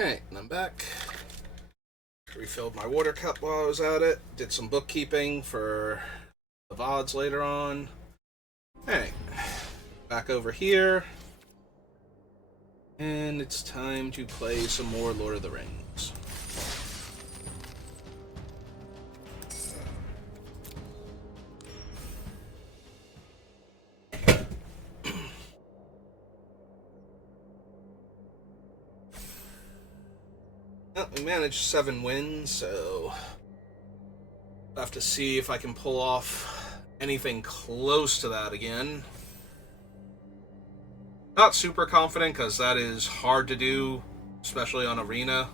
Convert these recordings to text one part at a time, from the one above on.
Alright, and I'm back. Refilled my water cup while I was at it. Did some bookkeeping for the VODs later on. Alright, back over here. And it's time to play some more Lord of the Rings. Well, we managed 7 wins, so I'll have to see if I can pull off anything close to that again. Not super confident, because that is hard to do, especially on Arena.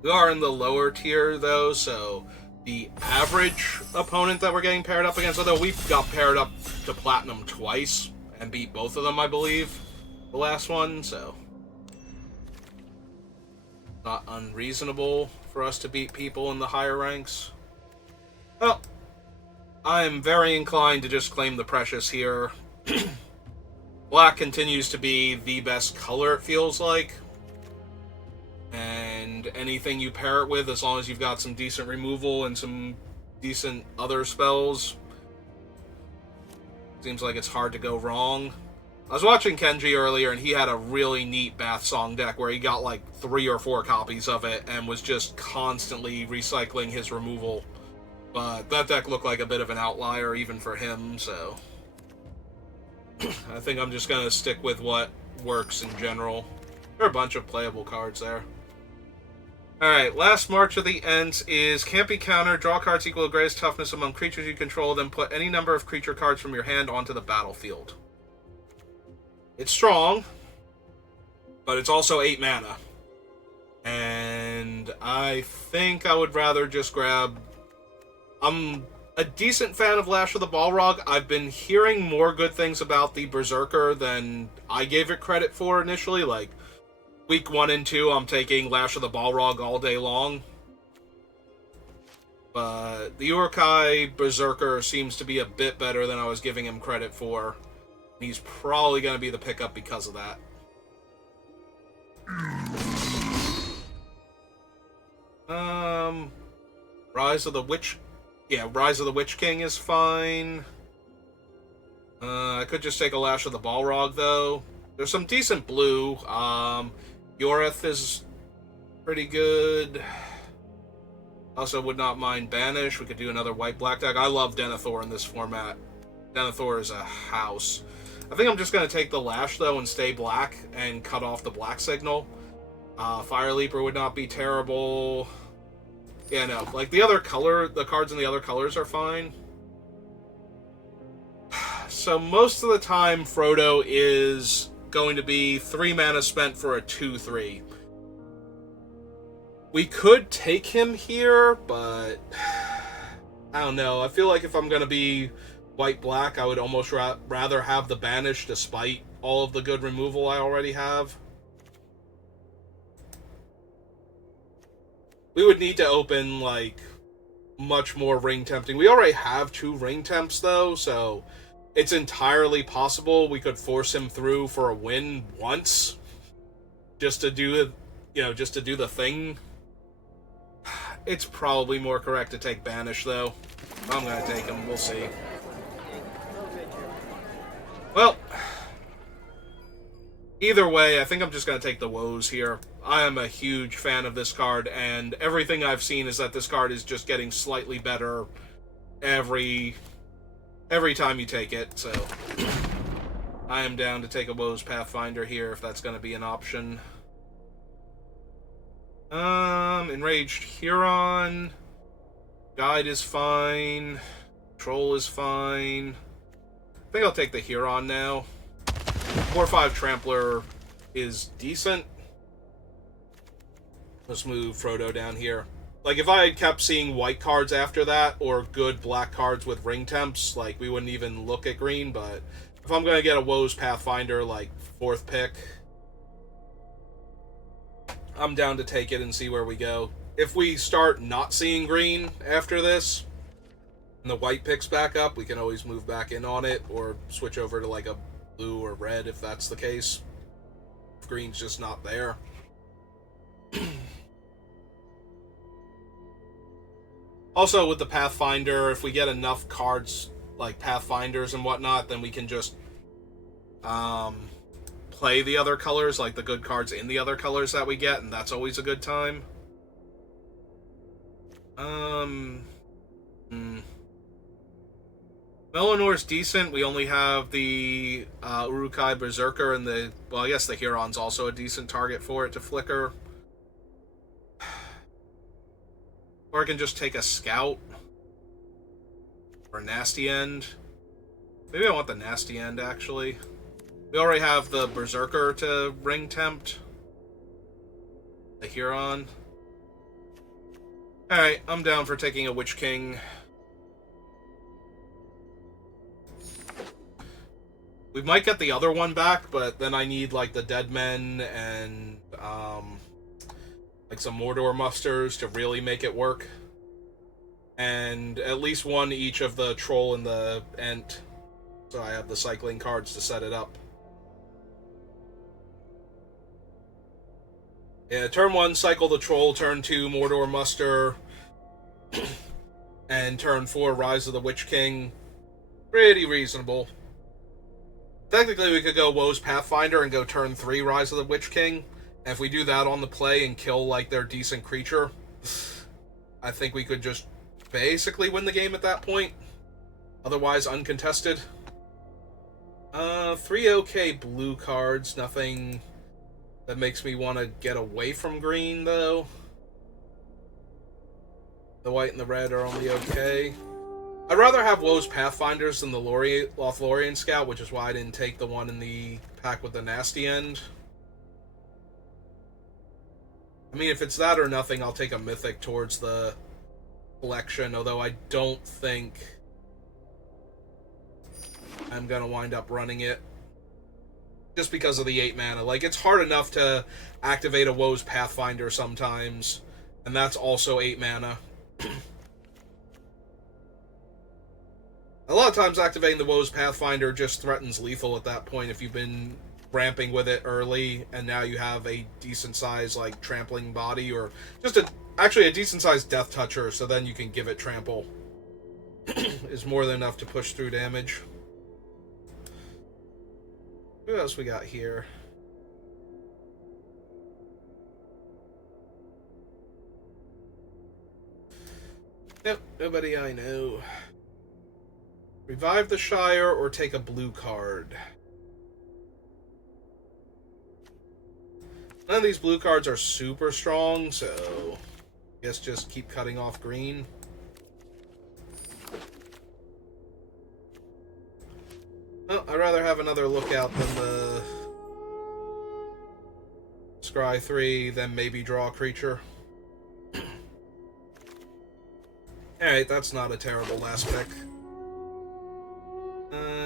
We are in the lower tier, though, so the average opponent that we're getting paired up against, although we've got paired up to Platinum twice, and beat both of them, I believe, the last one, so not unreasonable for us to beat people in the higher ranks. Well, I am very inclined to just claim the Precious here. Black continues to be the best color, it feels like. And anything you pair it with, as long as you've got some decent removal and some decent other spells, seems like it's hard to go wrong. I was watching Kenji earlier, and he had a really neat Bath Song deck where he got like 3 or 4 copies of it and was just constantly recycling his removal. But that deck looked like a bit of an outlier even for him, so I think I'm just going to stick with what works in general. There are a bunch of playable cards there. Alright, last March of the Ents is can't be countered, draw cards equal to greatest toughness among creatures you control, then put any number of creature cards from your hand onto the battlefield. It's strong, but it's also 8 mana. And I think I would rather just grab... I'm a decent fan of Lash of the Balrog. I've been hearing more good things about the Berserker than I gave it credit for initially. Like, week 1 and 2, I'm taking Lash of the Balrog all day long. But the Uruk-hai Berserker seems to be a bit better than I was giving him credit for. He's probably going to be the pickup because of that. Rise of the Witch... Yeah, Rise of the Witch King is fine. I could just take a Lash of the Balrog, though. There's some decent blue. Yoreth is pretty good. Also would not mind Banish. We could do another white-black deck. I love Denethor in this format. Denethor is a house. I think I'm just going to take the Lash, though, and stay black and cut off the black signal. Fire Leaper would not be terrible. Yeah, no. Like, the cards in the other colors are fine. So, most of the time, Frodo is going to be 3 mana spent for a 2/3. We could take him here, but I don't know. I feel like if I'm going to be white-black, I would almost rather have the Banish despite all of the good removal I already have. We would need to open, like, much more ring tempting. We already have 2 ring temps, though, so it's entirely possible we could force him through for a win once, just to do, just to do the thing. It's probably more correct to take Banish, though. I'm gonna take him. We'll see. Well, either way, I think I'm just gonna take the Woes here. I am a huge fan of this card, and everything I've seen is that this card is just getting slightly better every time you take it, so I am down to take a Woes Pathfinder here if that's going to be an option. Enraged Huron. Guide is fine. Troll is fine. I think I'll take the Huron now. 4/5 Trampler is decent. Let's move Frodo down here. Like, if I had kept seeing white cards after that, or good black cards with ring temps, like, we wouldn't even look at green, but if I'm going to get a Woes Pathfinder, like, 4th pick, I'm down to take it and see where we go. If we start not seeing green after this, and the white picks back up, we can always move back in on it, or switch over to, like, a blue or red if that's the case. If green's just not there. Also, with the Pathfinder, if we get enough cards like Pathfinders and whatnot, then we can just play the other colors, like the good cards in the other colors that we get, and that's always a good time. Melinor's decent. We only have the Uruk-hai Berserker and the... Well, I guess the Huron's also a decent target for it to flicker. Or I can just take a Scout. Or a Nasty End. Maybe I want the Nasty End, actually. We already have the Berserker to Ring Tempt. The Huron. Alright, I'm down for taking a Witch King. We might get the other one back, but then I need, like, the Dead Men and, like, some Mordor Musters to really make it work. And at least one each of the Troll and the Ent. So I have the cycling cards to set it up. Yeah, turn 1, cycle the Troll, turn 2, Mordor Muster, and turn 4, Rise of the Witch King. Pretty reasonable. Technically, we could go Woe's Pathfinder and go turn 3, Rise of the Witch King. And if we do that on the play and kill, like, their decent creature, I think we could just basically win the game at that point. Otherwise, uncontested. 3 okay blue cards. Nothing that makes me want to get away from green, though. The white and the red are only okay. I'd rather have Woe's Pathfinders than the Lothlorien Scout, which is why I didn't take the one in the pack with the Nasty End. I mean, if it's that or nothing, I'll take a Mythic towards the collection, although I don't think I'm going to wind up running it. Just because of the 8 mana. Like, it's hard enough to activate a Woe's Pathfinder sometimes, and that's also 8 mana. A lot of times activating the Woe's Pathfinder just threatens lethal at that point if you've been ramping with it early and now you have a decent size, like, trampling body, or just actually a decent sized Death Toucher, so then you can give it trample. Is more than enough to push through damage. Who else we got here? Yep, nobody I know. Revive the Shire or take a blue card. None of these blue cards are super strong, so I guess just keep cutting off green. Well, I'd rather have another lookout than the Scry 3, then maybe draw a creature. Alright, that's not a terrible last pick.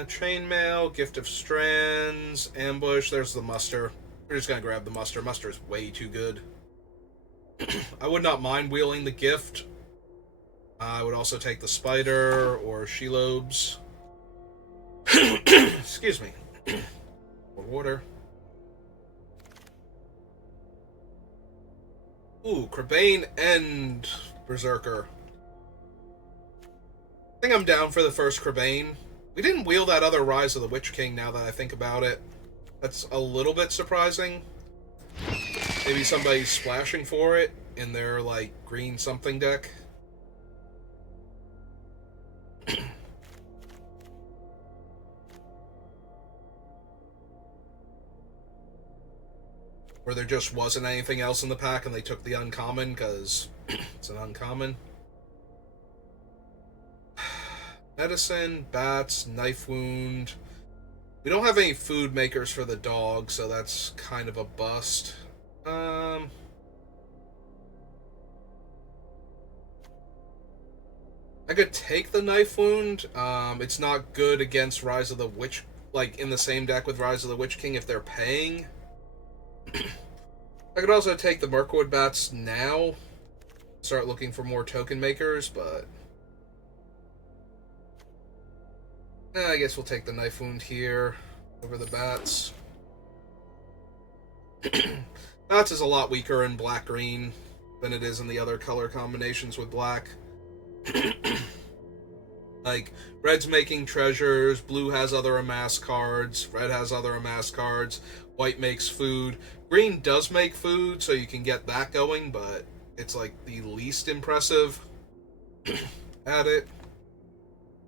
Chainmail, Gift of Strands, Ambush, there's the Muster. We're just gonna grab the Muster. Muster is way too good. I would not mind wheeling the Gift. I would also take the Spider or Shelobes. Excuse me. More water. Ooh, Crebain and Berserker. I think I'm down for the first Crebain. We didn't wheel that other Rise of the Witch King now that I think about it. That's a little bit surprising. Maybe somebody's splashing for it in their, like, green something deck. Or there just wasn't anything else in the pack and they took the uncommon because it's an uncommon. Medicine, Bats, Knife Wound. We don't have any food makers for the dog, so that's kind of a bust. I could take the Knife Wound. It's not good against Rise of the Witch, like in the same deck with Rise of the Witch King if they're paying. I could also take the Mirkwood Bats now. Start looking for more token makers, but I guess we'll take the Knife Wound here over the Bats. Bats is a lot weaker in black-green than it is in the other color combinations with black. Like, red's making treasures, blue has other amass cards, red has other amass cards, white makes food. Green does make food, so you can get that going, but it's like the least impressive at it.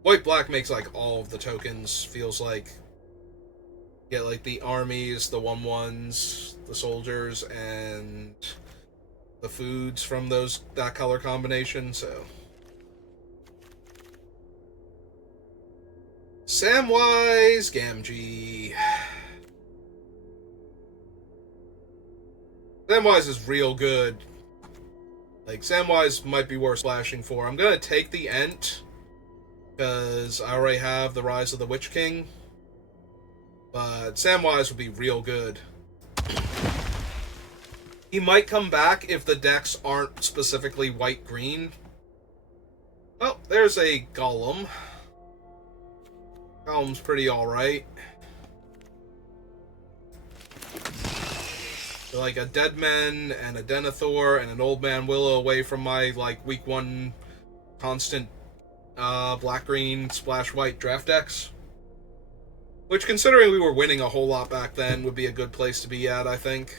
White-black makes like all of the tokens, feels like. Get like the armies, the 1/1s, the soldiers, and the foods from that color combination, so. Samwise Gamgee. Samwise is real good. Like, Samwise might be worth splashing for. I'm gonna take the Ent, because I already have the Rise of the Witch King. But Samwise would be real good. He might come back if the decks aren't specifically white-green. Well, there's a Golem. Golem's pretty alright. Like a Deadman and a Denethor and an Old Man Willow away from my, like, week 1 constant black-green splash white draft decks. Which, considering we were winning a whole lot back then, would be a good place to be at, I think.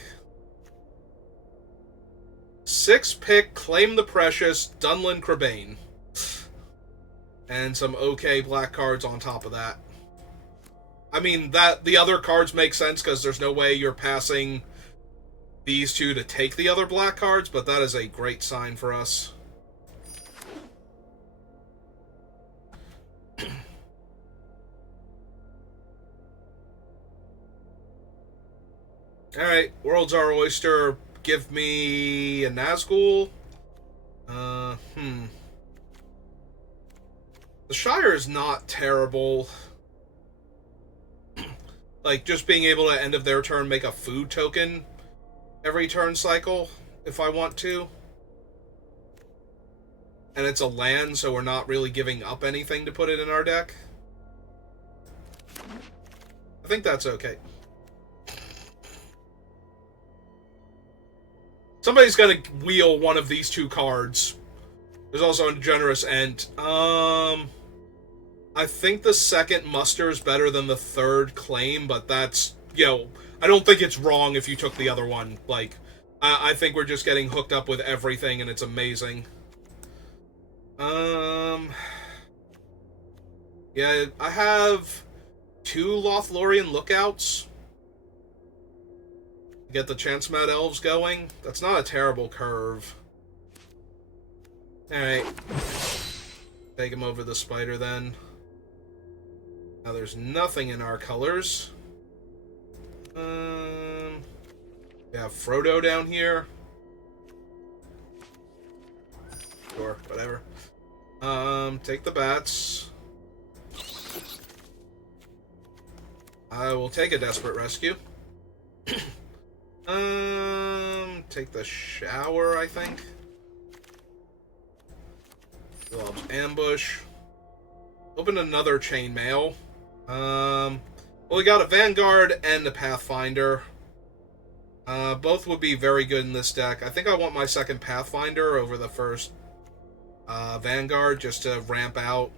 6-pick, Claim the Precious, Dunlin Crebain. And some okay black cards on top of that. I mean, the other cards make sense, because there's no way you're passing these two to take the other black cards, but that is a great sign for us. Alright, World's Our Oyster, give me a Nazgul. The Shire is not terrible. Like, just being able to, end of their turn, make a food token every turn cycle, if I want to. And it's a land, so we're not really giving up anything to put it in our deck. I think that's okay. Somebody's gonna wheel one of these two cards. There's also a generous Ent. I think the second muster is better than the third claim, but that's, I don't think it's wrong if you took the other one. Like, I think we're just getting hooked up with everything, and it's amazing. Yeah, I have 2 Lothlorien Lookouts. Get the Chance-Mad Elves going. That's not a terrible curve. Alright. Take him over the spider then. Now there's nothing in our colors. We have Frodo down here. Sure, whatever. Take the bats. I will take a Desperate Rescue. Take the shower, I think. Glob's Ambush. Open another Chainmail. Well, we got a Vanguard and a Pathfinder. Both would be very good in this deck. I think I want my second Pathfinder over the first Vanguard, just to ramp out.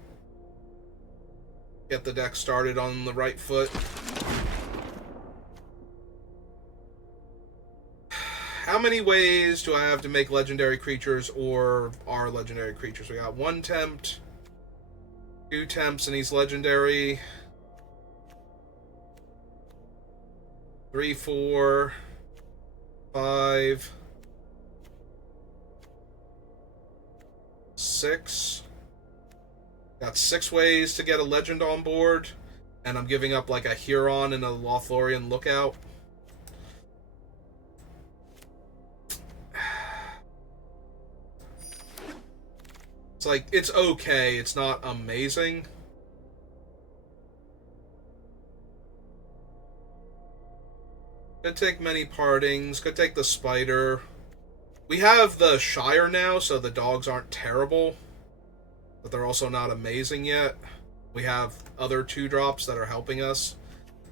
Get the deck started on the right foot. How many ways do I have to make legendary creatures or are legendary creatures? We got 1 tempt, 2 tempts, and he's legendary. 3, 4, 5, 6. Got 6 ways to get a legend on board, and I'm giving up like a Huron and a Lothlorien Lookout. It's like, it's okay, it's not amazing. Could take Many Partings, could take the Spider. We have the Shire now, so the dogs aren't terrible, but they're also not amazing yet. We have other 2-drops that are helping us,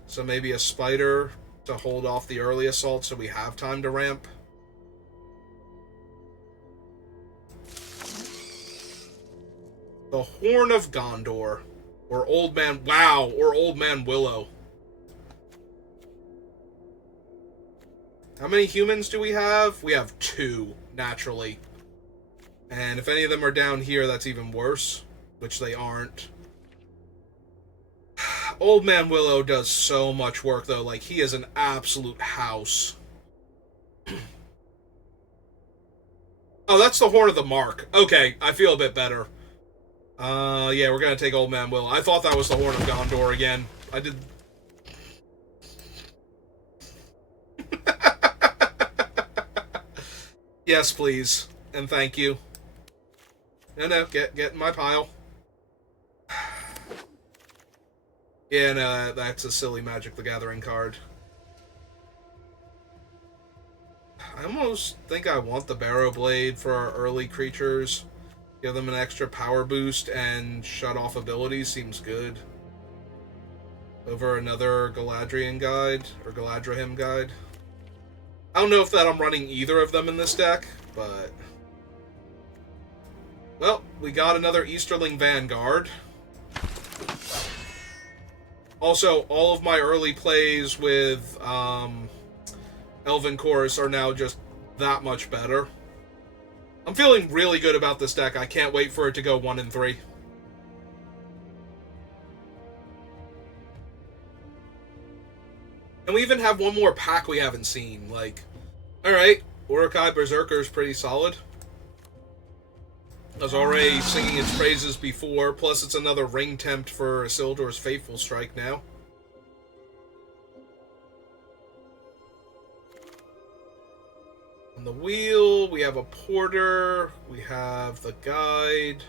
so maybe a Spider to hold off the early assault so we have time to ramp. The Horn of Gondor. Or Old Man... Wow, or Old Man Willow. How many humans do we have? We have 2, naturally. And if any of them are down here, that's even worse. Which they aren't. Old Man Willow does so much work, though. Like, he is an absolute house. Oh, that's the Horn of the Mark. Okay, I feel a bit better. Yeah, we're gonna take Old Man Willow. I thought that was the Horn of Gondor again. I did... Yes, please. And thank you. No, get in my pile. Yeah, no, that's a silly Magic the Gathering card. I almost think I want the Barrow Blade for our early creatures. Give them an extra power boost and shut off abilities seems good. Over another Galadrian guide, or Galadriel guide. I don't know if that I'm running either of them in this deck, but... Well, we got another Easterling Vanguard. Also, all of my early plays with Elven Chorus are now just that much better. I'm feeling really good about this deck. I can't wait for it to go 1 and 3. And we even have one more pack we haven't seen. Like, alright, Uruk-hai Berserker is pretty solid. I was already singing its praises before, plus it's another ring tempt for Isildur's Fateful Strike now. On the wheel, we have a Porter, we have the Guide.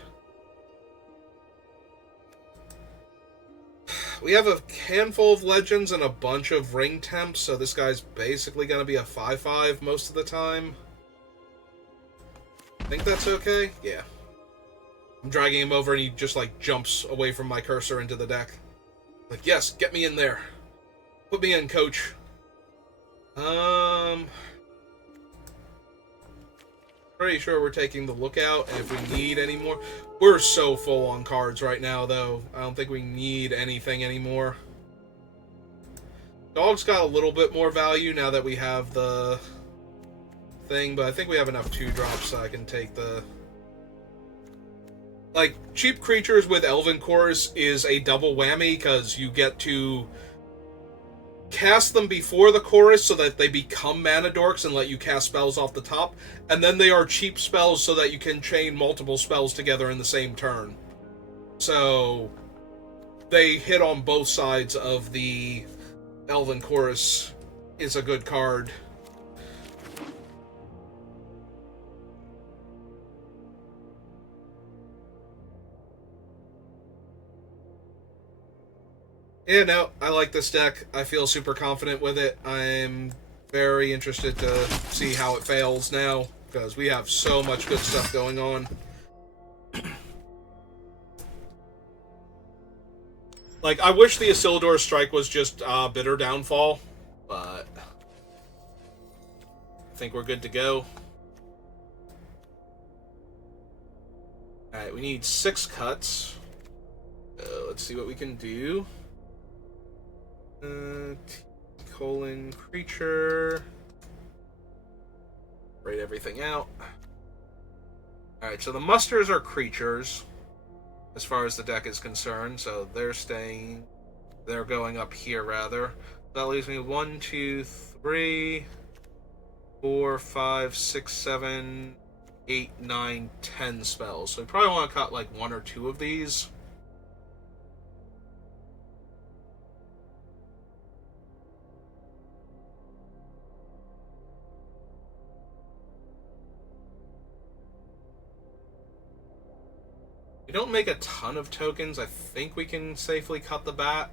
We have a handful of Legends and a bunch of ring temps, so this guy's basically going to be a 5/5 most of the time. I think that's okay? Yeah. I'm dragging him over and he just, like, jumps away from my cursor into the deck. Like, yes, get me in there. Put me in, coach. Pretty sure we're taking the Lookout, and if we need any more... We're so full on cards right now, though. I don't think we need anything anymore. Dog's got a little bit more value now that we have the thing, but I think we have enough 2-drops so I can take the... Like, cheap creatures with Elven Chorus is a double whammy, because you get to cast them before the chorus so that they become mana dorks and let you cast spells off the top, and then they are cheap spells so that you can chain multiple spells together in the same turn. So, they hit on both sides of the Elven Chorus is a good card. Yeah, no, I like this deck. I feel super confident with it. I'm very interested to see how it fails now, because we have so much good stuff going on. Like, I wish the Isildur Strike was just Bitter Downfall, but I think we're good to go. Alright, we need 6 cuts. Let's see what we can do. Creature. Write everything out. Alright, so the musters are creatures, as far as the deck is concerned, so they're staying... They're going up here, rather. That leaves me 1, 2, 3, 4, 5, 6, 7, 8, 9, 10 spells. So we probably want to cut, like, 1 or 2 of these. We don't make a ton of tokens. I think we can safely cut the bat.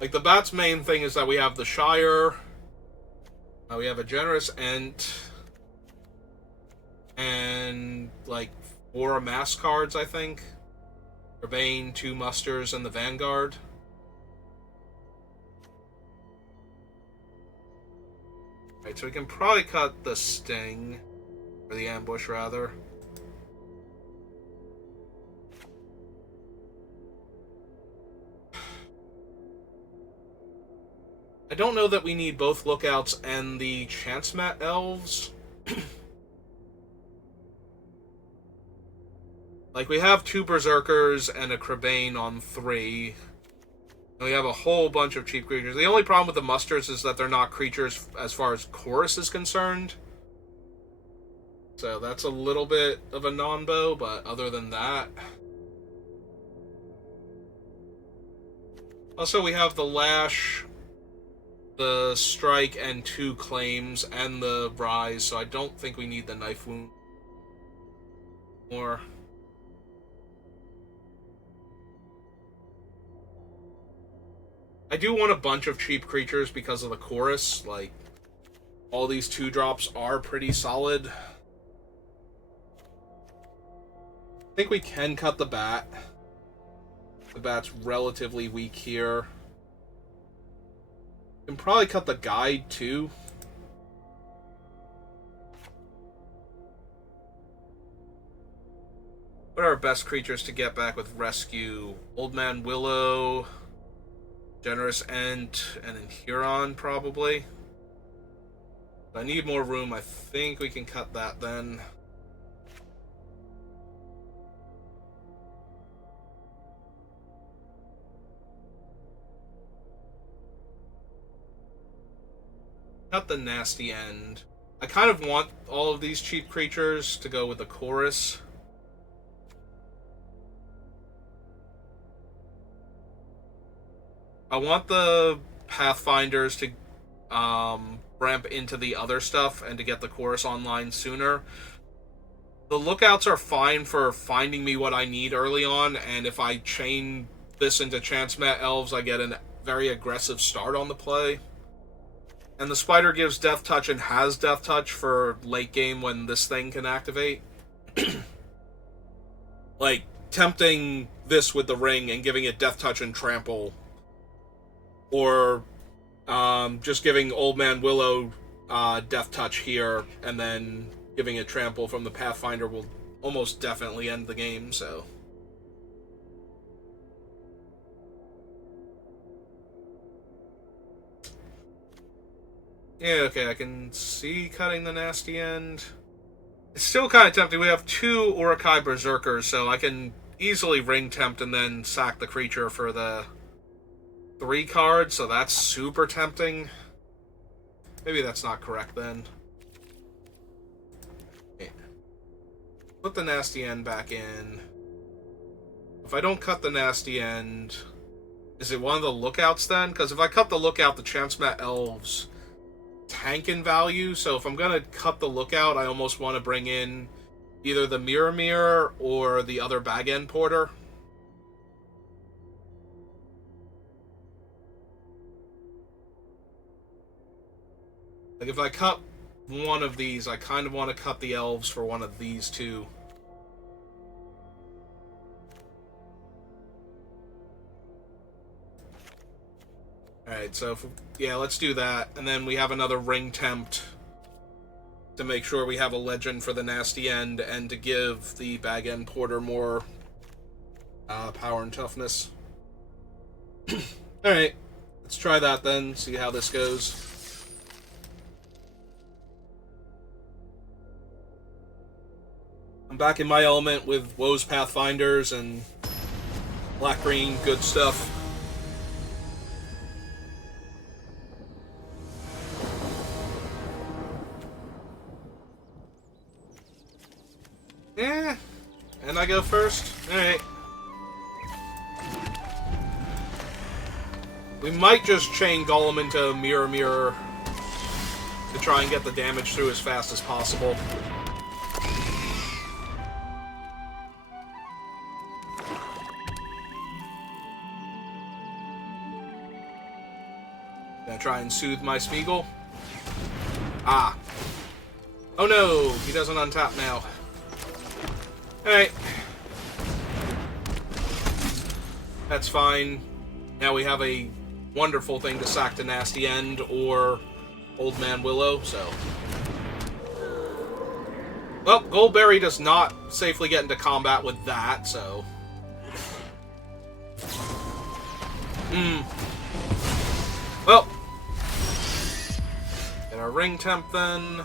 Like, the bat's main thing is that we have the Shire. We have a Generous Ent. And, like, 4 Amass cards, I think. Urbane, 2 Musters, and the Vanguard. Right, so we can probably cut the Sting. Or the Ambush, rather. I don't know that we need both Lookouts and the Chancemat Elves. Like, we have 2 Berserkers and a Crebain on 3. And we have a whole bunch of cheap creatures. The only problem with the Musters is that they're not creatures as far as Chorus is concerned. So that's a little bit of a non-bow, but other than that... Also, we have the Lash, the Strike, and 2 Claims, and the Rise, so I don't think we need the Knife Wound more. I do want a bunch of cheap creatures because of the Chorus. Like, all these 2-drops are pretty solid. I think we can cut the Bat. The Bat's relatively weak here. Can probably cut the Guide, too. What are our best creatures to get back with Rescue? Old Man Willow, Generous Ent, and then Huron, probably. If I need more room, I think we can cut that then. Cut the Nasty End. I kind of want all of these cheap creatures to go with the Chorus. I want the Pathfinders to ramp into the other stuff and to get the Chorus online sooner. The Lookouts are fine for finding me what I need early on, and if I chain this into Chancemat Elves, I get a very aggressive start on the play. And the Spider gives Death Touch and has Death Touch for late game when this thing can activate. Like, tempting this with the Ring and giving it Death Touch and Trample. Or just giving Old Man Willow Death Touch here, and then giving it Trample from the Pathfinder will almost definitely end the game, so... Yeah, okay, I can see cutting the Nasty End. It's still kind of tempting. We have 2 Uruk-hai Berserkers, so I can easily Ring Tempt and then sack the creature for the 3 cards, so that's super tempting. Maybe that's not correct then. Okay. Put the Nasty End back in. If I don't cut the Nasty End, is it one of the Lookouts then? Because if I cut the Lookout, the Chancemat Elves tank in value, so if I'm gonna cut the Lookout, I almost want to bring in either the Mirror or the other Bag End Porter. Like, if I cut one of these, I kind of want to cut the Elves for one of these two. Alright, so, yeah, let's do that. And then we have another Ring Tempt to make sure we have a Legend for the Nasty End and to give the Bag End Porter more power and toughness. Alright, let's try that then, see how this goes. I'm back in my element with Woe's Pathfinders and black-green good stuff. Yeah, and I go first? Alright. We might just chain Golem into Mirror to try and get the damage through as fast as possible. Gonna try and soothe my Smeagol. Ah. Oh no, he doesn't untap now. Alright. That's fine. Now we have a wonderful thing to sack to Nasty End or Old Man Willow, so... Well, Goldberry does not safely get into combat with that, so... Well, ring temp then.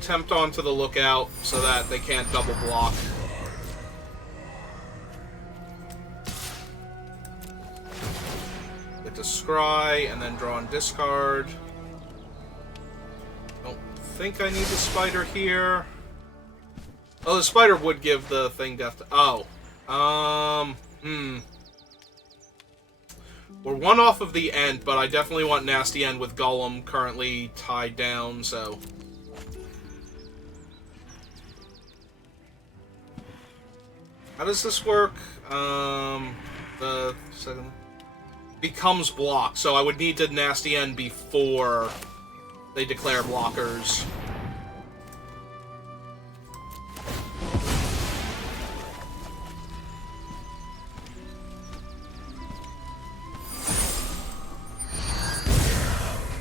Tempt onto the lookout so that they can't double block. Get to scry and then draw and discard. Don't think I need the spider here. Oh, the spider would give the thing death to... Oh. We're one off of the end, but I definitely want Nasty End with Golem currently tied down, so... How does this work? The second becomes blocked, so I would need to Nasty End before they declare blockers.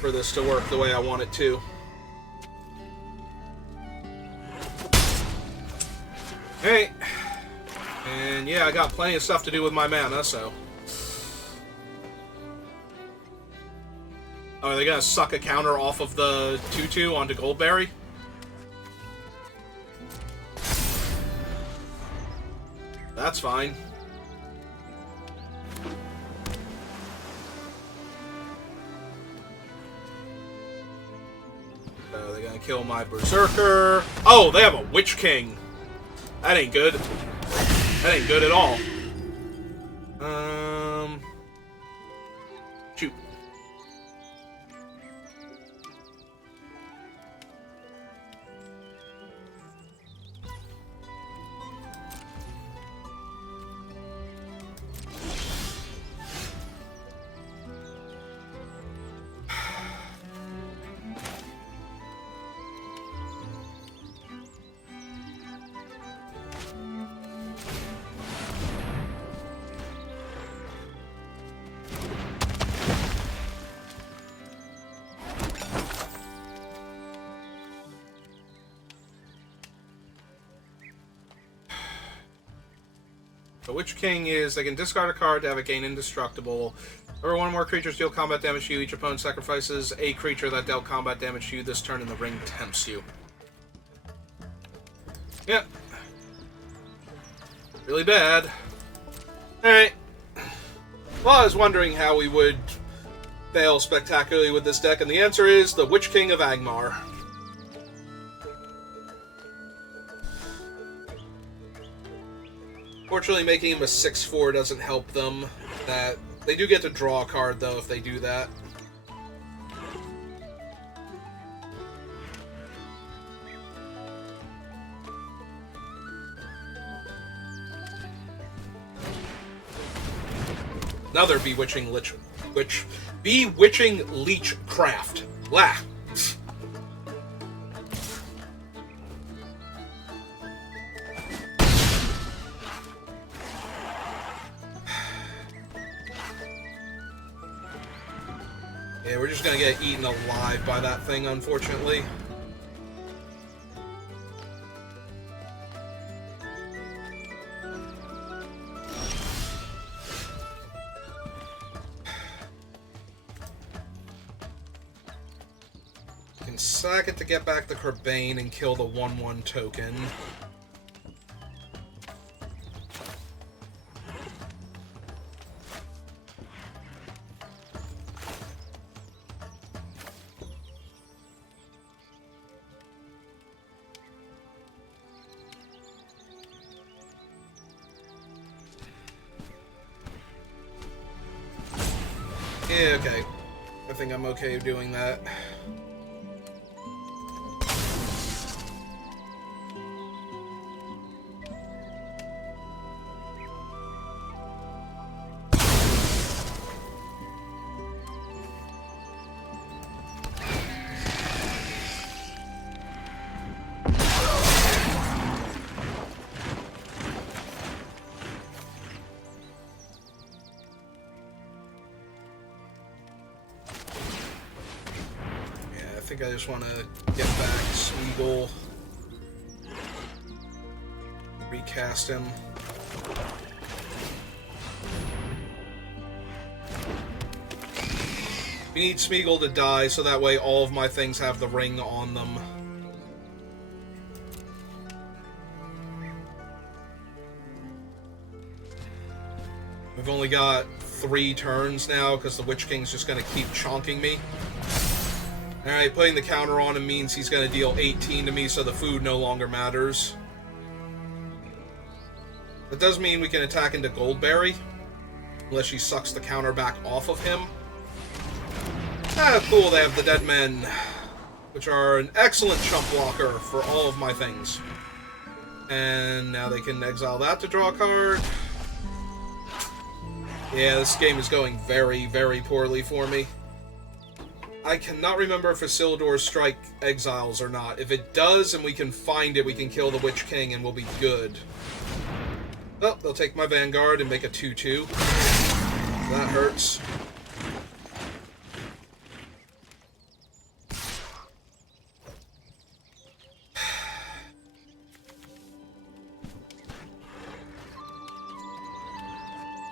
For this to work the way I want it to. Hey. And yeah, I got plenty of stuff to do with my mana, so... Oh, are they gonna suck a counter off of the 2/2 onto Goldberry? That's fine. So they're gonna kill my Berserker. Oh, they have a Witch King. That ain't good. That ain't good at all. Shoot. The Witch King is they can discard a card to have it gain indestructible. Or one more creatures deal combat damage to you. Each opponent sacrifices a creature that dealt combat damage to you this turn, and the ring tempts you. Yep. Really bad. Alright. Well, I was wondering how we would fail spectacularly with this deck, and the answer is the Witch King of Angmar. Fortunately, making him a 6/4 doesn't help them. That they do get to draw a card, though, if they do that. Another Bewitching Leech Craft. Blah. Yeah, we're just gonna get eaten alive by that thing, unfortunately. Can sack it to get back the Kerbane and kill the 1/1 token. Yeah, okay. I think I'm okay doing that. I think I just want to get back Smeagol, recast him. We need Smeagol to die so that way all of my things have the ring on them. We've only got 3 turns now because the Witch King's just going to keep chonking me. Alright, putting the counter on him means he's going to deal 18 to me, so the food no longer matters. That does mean we can attack into Goldberry, unless she sucks the counter back off of him. Ah, cool, they have the Dead Men, which are an excellent chump blocker for all of my things. And now they can exile that to draw a card. Yeah, this game is going very, very poorly for me. I cannot remember if Isildur's Strike exiles or not. If it does and we can find it, we can kill the Witch King and we'll be good. Oh, they'll take my Vanguard and make a 2-2. That hurts.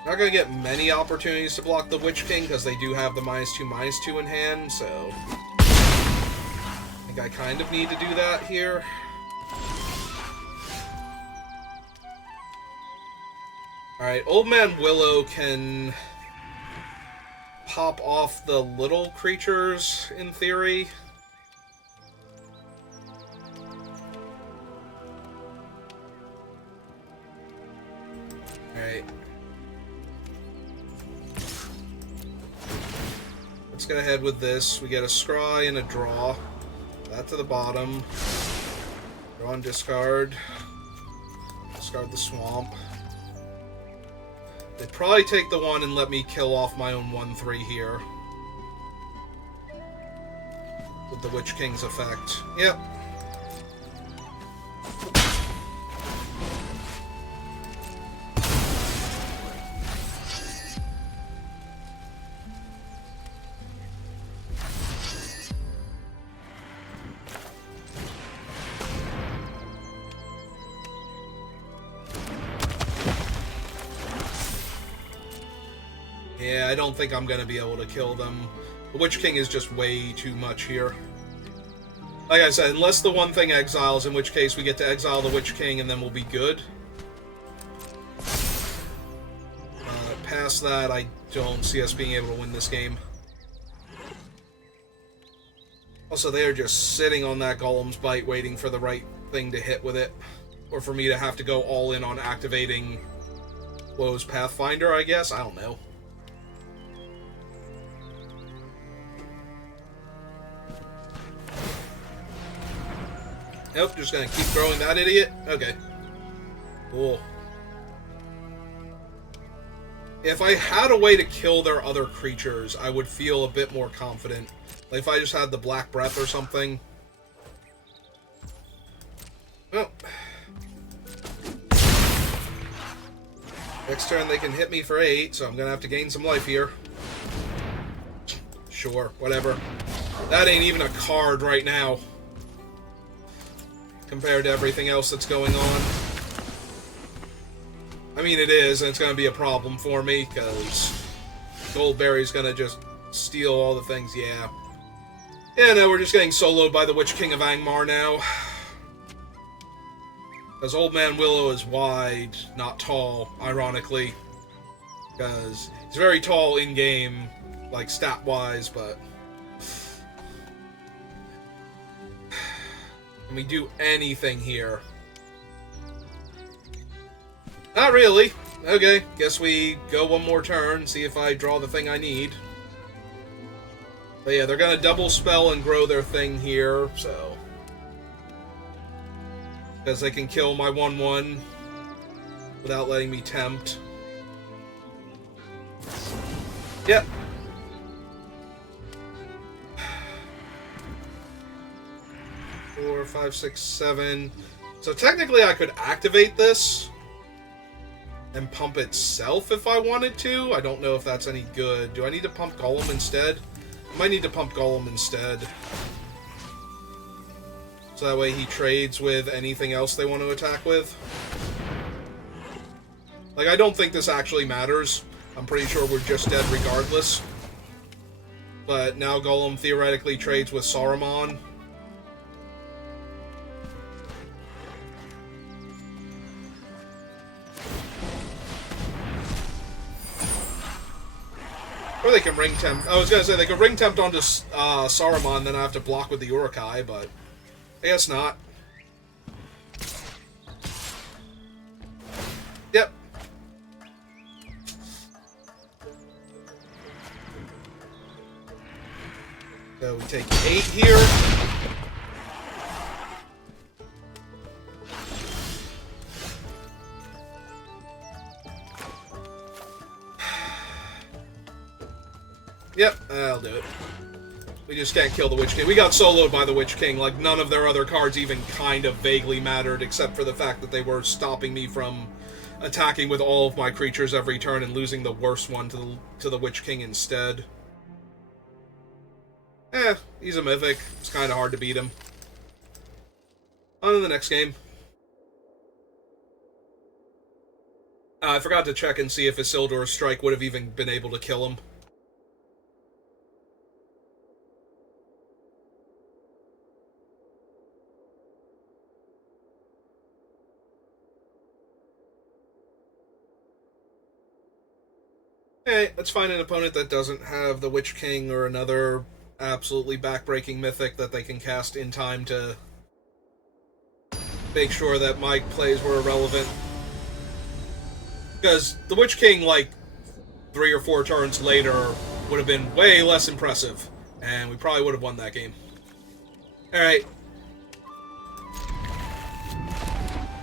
Not going to get many opportunities to block the Witch King, because they do have the -2/-2 in hand, so I think I kind of need to do that here. Alright, Old Man Willow can pop off the little creatures, in theory. Alright. Let's get ahead with this. We get a scry and a draw. That to the bottom. Draw and discard. Discard the swamp. They'd probably take the 1 and let me kill off my own 1/3 here. With the Witch King's effect. Yep. Yeah, I don't think I'm going to be able to kill them. The Witch King is just way too much here. Like I said, unless the one thing exiles, in which case we get to exile the Witch King and then we'll be good. Past that, I don't see us being able to win this game. Also, they are just sitting on that Golem's Bite waiting for the right thing to hit with it. Or for me to have to go all in on activating Woe's Pathfinder, I guess? I don't know. Nope, just gonna keep throwing that idiot? Okay. Cool. If I had a way to kill their other creatures, I would feel a bit more confident. Like if I just had the Black Breath or something. Well. Next turn they can hit me for 8, so I'm gonna have to gain some life here. Sure, whatever. That ain't even a card right now. Compared to everything else that's going on. I mean, it is, and it's going to be a problem for me, because Goldberry's going to just steal all the things, yeah. Yeah, no, we're just getting soloed by the Witch King of Angmar now. Because Old Man Willow is wide, not tall, ironically. Because he's very tall in-game, like, stat-wise, but... Can we do anything here? Not really. Okay, guess we go one more turn, see if I draw the thing I need. But yeah, they're gonna double spell and grow their thing here, so. Because they can kill my 1/1 without letting me tempt. Yep. Four, 5, 6, 7. So technically I could activate this and pump itself if I wanted to. I don't know if that's any good. Do I need to pump Golem instead? I might need to pump Golem instead. So that way he trades with anything else they want to attack with. Like, I don't think this actually matters. I'm pretty sure we're just dead regardless. But now Golem theoretically trades with Saruman. Or they can ring tempt. I was gonna say they could ring tempt onto Saruman, then I have to block with the Urukai, but I guess not. Yep. So we take 8 here. Yep, I'll do it. We just can't kill the Witch King. We got soloed by the Witch King. Like, none of their other cards even kind of vaguely mattered, except for the fact that they were stopping me from attacking with all of my creatures every turn and losing the worst one to the Witch King instead. He's a mythic. It's kind of hard to beat him. On to the next game. I forgot to check and see if Isildur's Strike would have even been able to kill him. Hey, let's find an opponent that doesn't have the Witch King or another absolutely backbreaking mythic that they can cast in time to make sure that my plays were irrelevant. Because the Witch King, like, 3 or 4 turns later would have been way less impressive, and we probably would have won that game. Alright.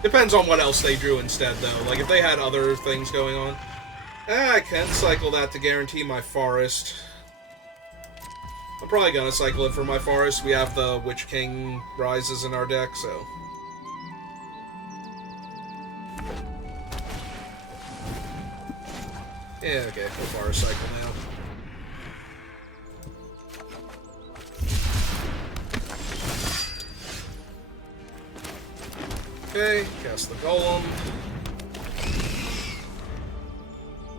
Depends on what else they drew instead, though. Like, if they had other things going on. I can cycle that to guarantee my forest. I'm probably gonna cycle it for my forest. We have the Witch King Rises in our deck, so. Yeah, okay, we'll forest cycle now. Okay, cast the Golem.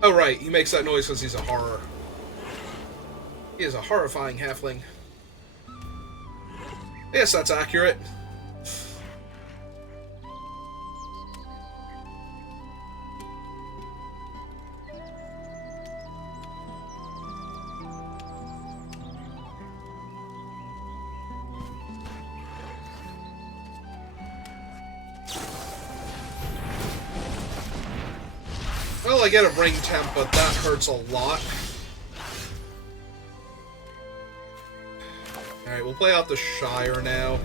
Oh, right, he makes that noise because he's a horror. He is a horrifying halfling. Yes, that's accurate. Well, I get a ring temp, but that hurts a lot. Alright, we'll play out the Shire now.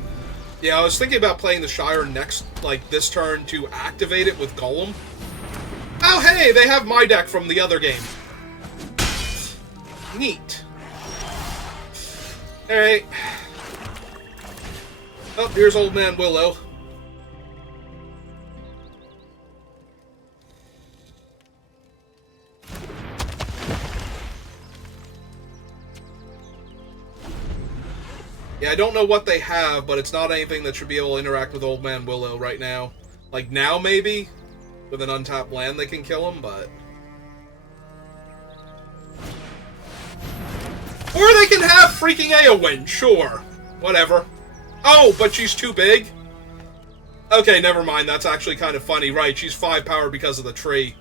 Yeah, I was thinking about playing the Shire next, like, this turn to activate it with Golem. Oh, hey! They have my deck from the other game. Neat. Alright. Oh, here's Old Man Willow. Yeah, I don't know what they have, but it's not anything that should be able to interact with Old Man Willow right now. Like, now, maybe? With an untapped land, they can kill him, but... Or they can have freaking Eowyn, sure. Whatever. Oh, but she's too big? Okay, never mind, that's actually kind of funny. Right, she's 5 power because of the tree.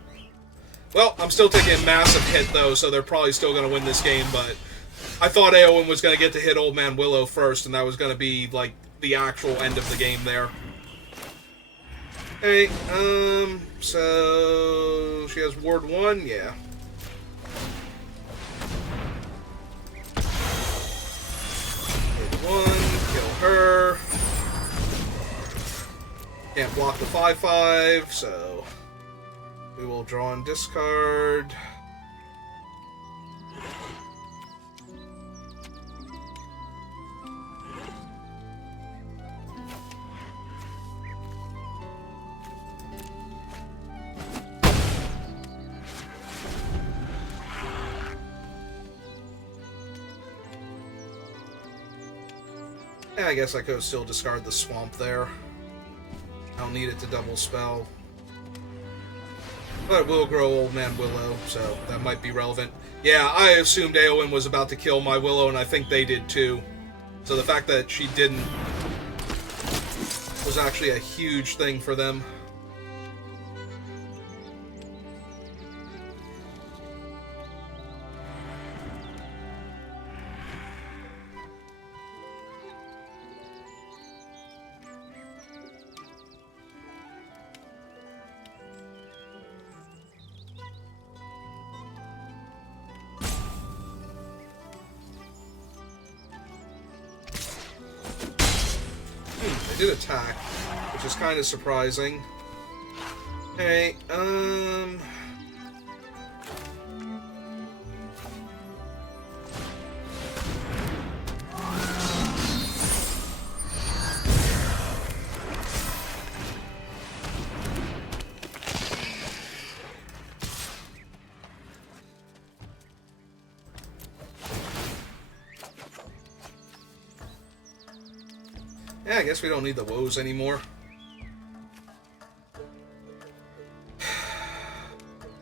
Well, I'm still taking a massive hit, though, so they're probably still going to win this game, but... I thought Eowyn was going to get to hit Old Man Willow first, and that was going to be, like, the actual end of the game there. Hey, so... She has Ward 1? Yeah. 1, kill her. Can't block the 5/5, so we will draw and discard. I guess I could still discard the swamp there. I don't need it to double spell. But it will grow Old Man Willow, so that might be relevant. Yeah, I assumed Eowyn was about to kill my Willow, and I think they did too. So the fact that she didn't was actually a huge thing for them. They did attack, which is kind of surprising. Hey, yeah, I guess we don't need the woes anymore.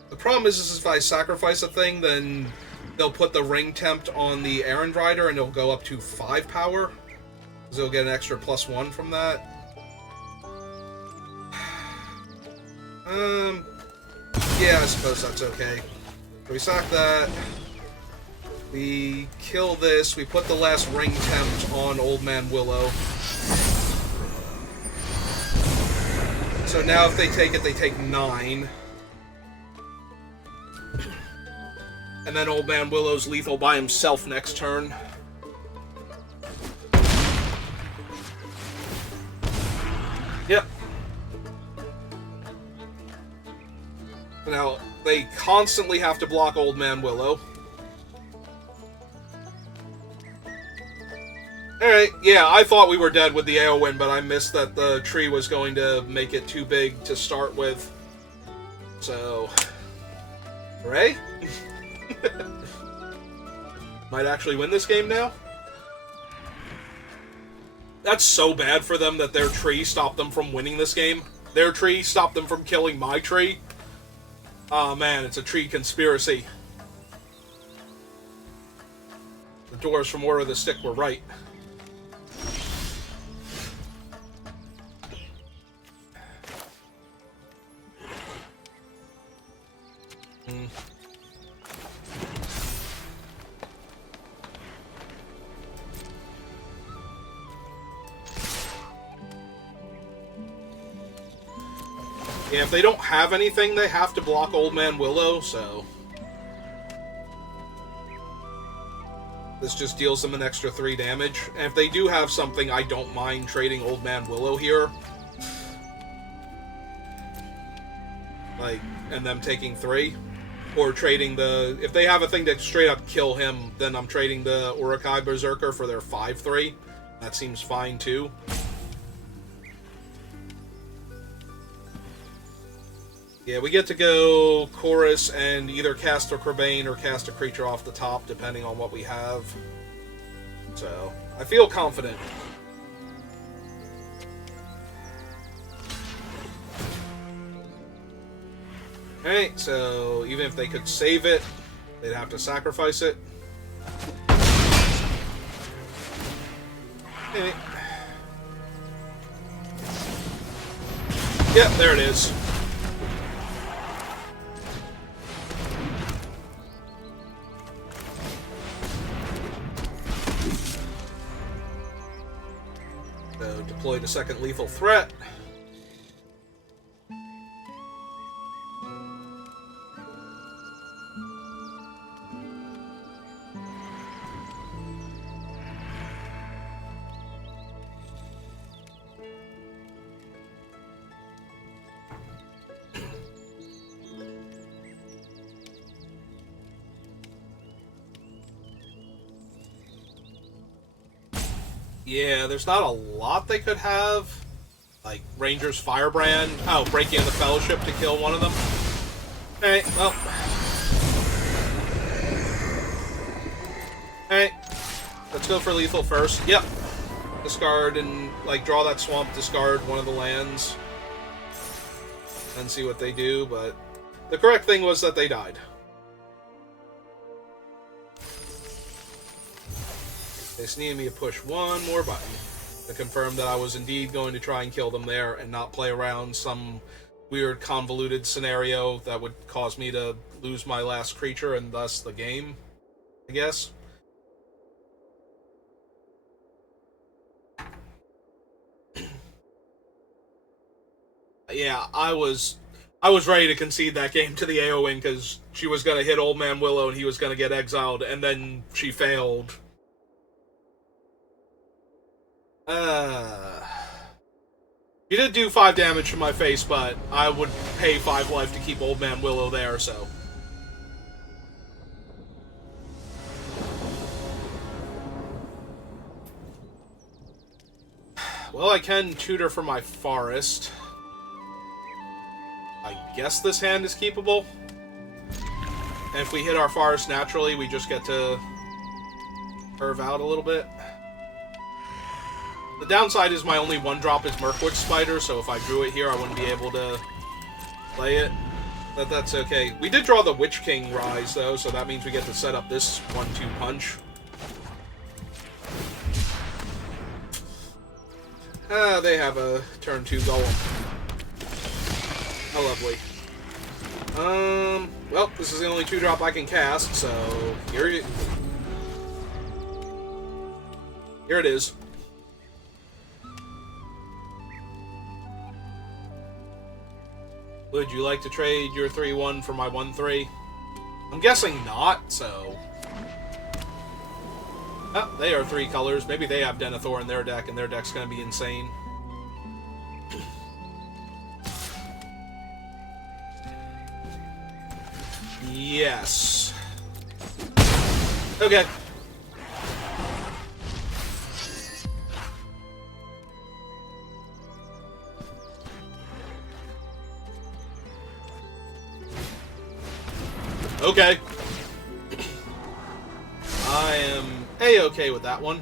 The problem is if I sacrifice a thing, then they'll put the ring tempt on the Errand Rider and it'll go up to 5 power. So they'll get an extra +1 from that. Yeah, I suppose that's okay. So we sack that. We kill this. We put the last ring tempt on Old Man Willow. So now if they take it, they take 9. And then Old Man Willow's lethal by himself next turn. Yep. Now, they constantly have to block Old Man Willow. Alright, yeah, I thought we were dead with the Eowyn, but I missed that the tree was going to make it too big to start with. So... Hooray? Might actually win this game now? That's so bad for them that their tree stopped them from winning this game. Their tree stopped them from killing my tree. Oh man, it's a tree conspiracy. The doors from Order of the Stick were right. Yeah, if they don't have anything, they have to block Old Man Willow, so... This just deals them an extra 3 damage. And if they do have something, I don't mind trading Old Man Willow here. Like, and them taking 3. Or trading the... If they have a thing to straight up kill him, then I'm trading the Uruk-hai Berserker for their 5/3. That seems fine, too. Yeah, we get to go Chorus and either cast a Crebain or cast a creature off the top, depending on what we have. So, I feel confident. Alright, so even if they could save it, they'd have to sacrifice it. Okay. Yep, there it is. So, deploy the second lethal threat. Yeah, there's not a lot they could have. Like, Ranger's Firebrand. Oh, breaking in the Fellowship to kill one of them. Alright, well. Alright. Let's go for lethal first. Yep. Discard and, like, draw that swamp, discard one of the lands. And see what they do, but the correct thing was that they died. They just needed me to push one more button to confirm that I was indeed going to try and kill them there and not play around some weird convoluted scenario that would cause me to lose my last creature and thus the game, I guess. Yeah, I was ready to concede that game to the AoWing because she was going to hit Old Man Willow and he was going to get exiled, and then she failed. She did do 5 damage to my face, but I would pay 5 life to keep Old Man Willow there, so. Well, I can tutor for my forest. I guess this hand is keepable. And if we hit our forest naturally, we just get to curve out a little bit. The downside is my only 1-drop is Mirkwood Spider, so if I drew it here, I wouldn't be able to play it. But that's okay. We did draw the Witch King Rise, though, so that means we get to set up this 1-2 punch. They have a turn 2 Golem. How lovely. Well, this is the only 2-drop I can cast, so here it is. Would you like to trade your 3-1 for my 1-3? I'm guessing not, so. Oh, they are 3 colors. Maybe they have Denethor in their deck, and their deck's gonna be insane. Yes. Okay. Okay. I am A-okay with that one.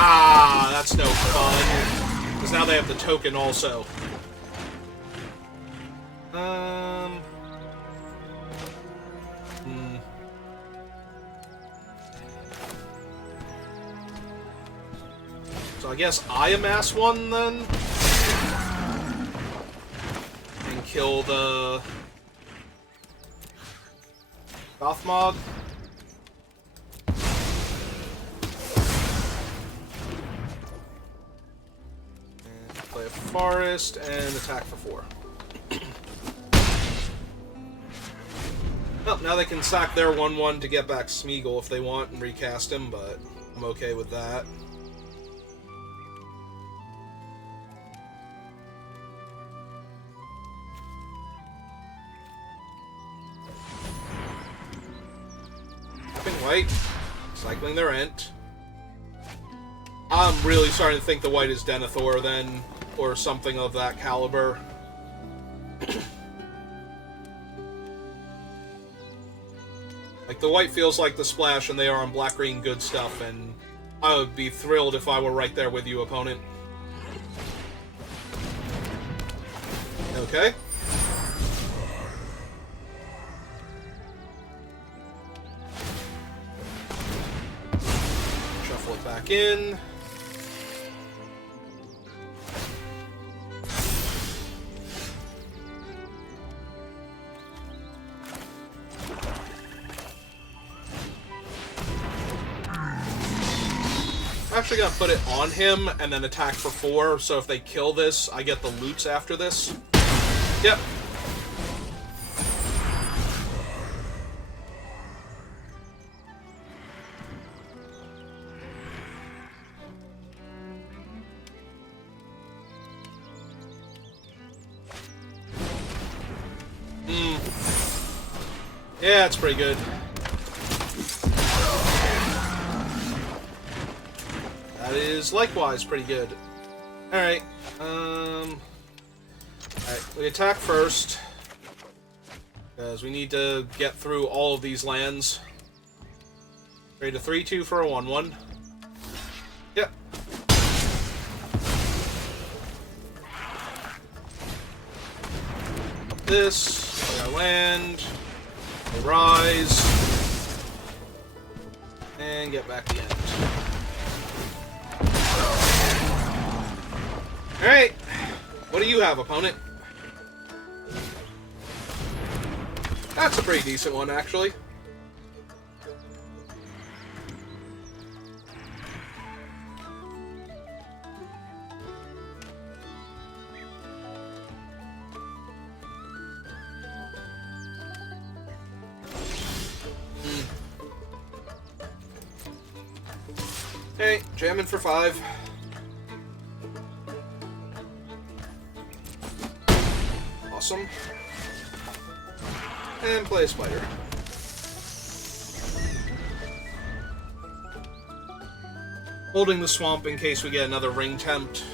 Ah, that's no fun. Because now they have the token also. So I guess I amass 1 then? And kill the Gothmog. And play a forest and attack for 4. Well, now they can sack their 1-1 to get back Smeagol if they want and recast him, but I'm okay with that. Tapping white, cycling their Ent. I'm really starting to think the white is Denethor then, or something of that caliber. Like, the white feels like the splash, and they are on black-green good stuff, and I would be thrilled if I were right there with you, opponent. Okay. Shuffle it back in. I'm actually gonna put it on him and then attack for 4, so if they kill this, I get the loots after this. Yep. Yeah, it's pretty good. That is likewise pretty good. Alright, alright, we attack first. Because we need to get through all of these lands. Trade a 3-2 for a 1-1. Yep. Up this, we land, we rise, and get back the end. Alright, what do you have, opponent? That's a pretty decent one, actually. Okay, jamming for 5. Awesome. And play a spider. Holding the swamp in case we get another ring tempt.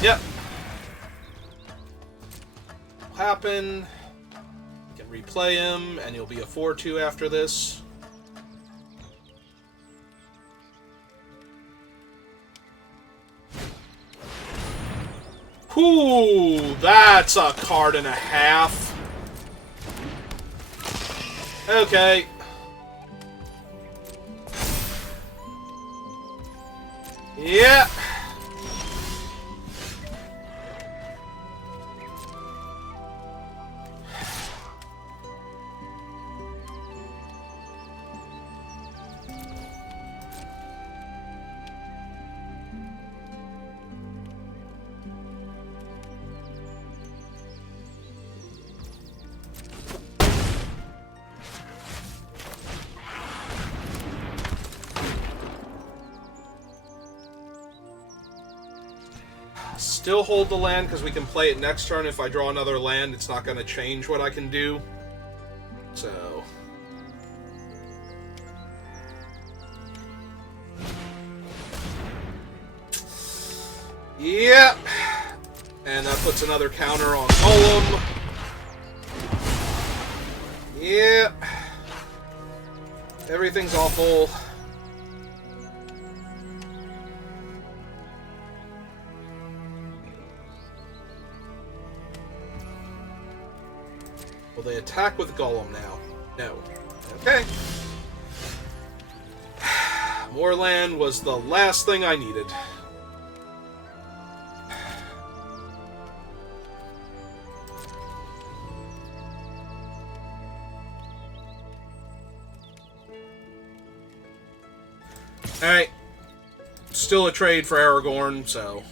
Yep. Happen. You can replay him, and you'll be a 4-2 after this. Ooh, that's a card and a half. Okay. Yeah. Still hold the land because we can play it next turn. If I draw another land, it's not going to change what I can do. So... Yep. And that puts another counter on Golem. Yep. Everything's awful. Will they attack with Golem now? No. Okay. More land was the last thing I needed. Alright. Still a trade for Aragorn, so...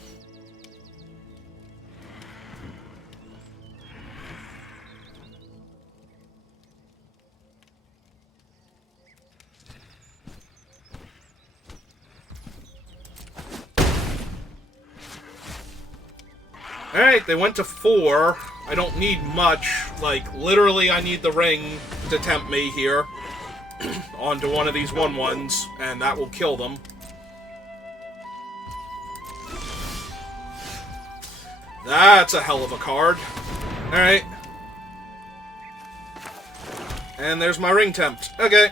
Alright, they went to 4. I don't need much. Like, literally, I need the ring to tempt me here onto one of these 1/1s, and that will kill them. That's a hell of a card. Alright. And there's my ring tempt. Okay.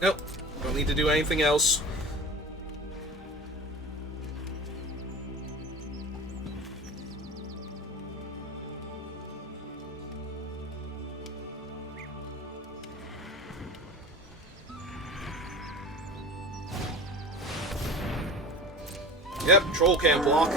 Nope. Don't need to do anything else. Yep, troll can't block.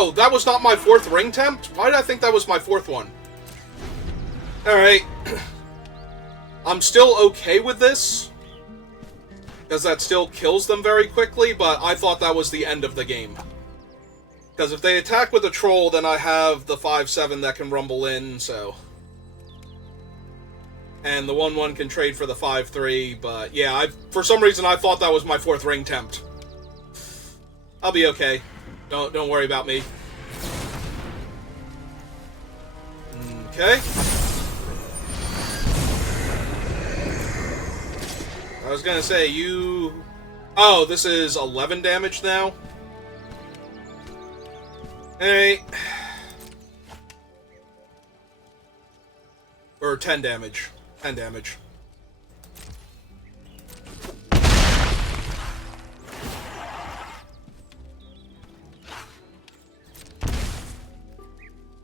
Oh, that was not my 4th ring temp? Why did I think that was my 4th one? Alright. I'm still okay with this, because that still kills them very quickly, but I thought that was the end of the game. Because if they attack with a troll, then I have the 5/7 that can rumble in, so... And the 1/1 can trade for the 5/3, but yeah, for some reason I thought that was my 4th ring temp. I'll be okay. Don't worry about me. Okay. I was gonna say, you... Oh, this is 11 damage now? Alright. Or 10 damage. 10 damage.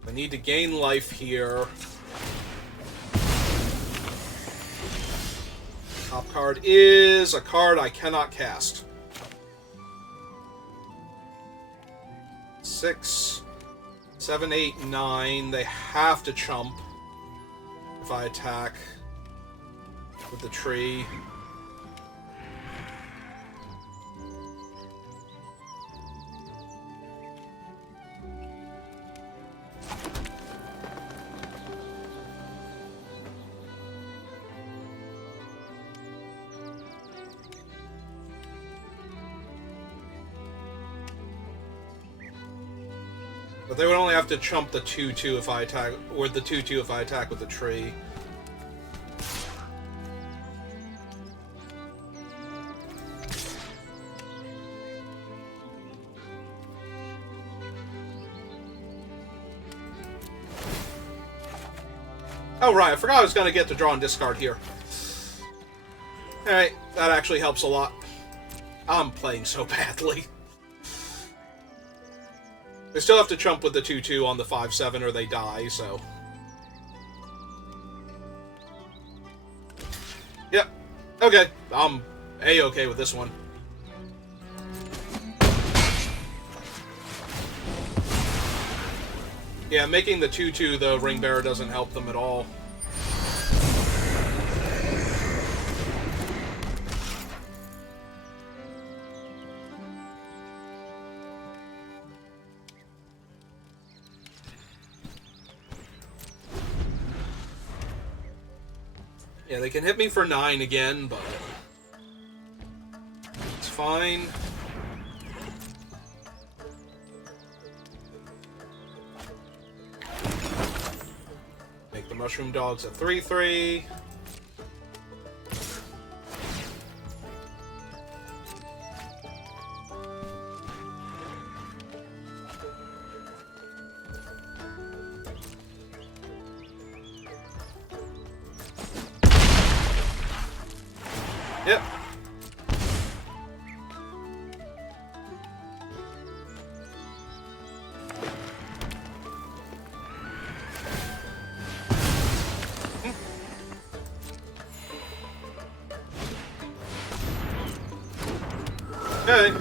I need to gain life here. Top card is a card I cannot cast. 6, 7, 8, 9. They have to chump if I attack with the tree. But they would only have to chump the 2/2 if I attack, or the 2/2 if I attack with the tree. Oh right, I forgot I was going to get to draw and discard here. Alright, that actually helps a lot. I'm playing so badly. They still have to chump with the 2/2 on the 5/7 or they die, so... Yep. Okay. I'm A-okay with this one. Yeah, making the 2/2, the Ring Bearer, doesn't help them at all. Yeah, they can hit me for 9 again, but it's fine. Make the Mushroom Dogs a 3/3. Yep. Okay.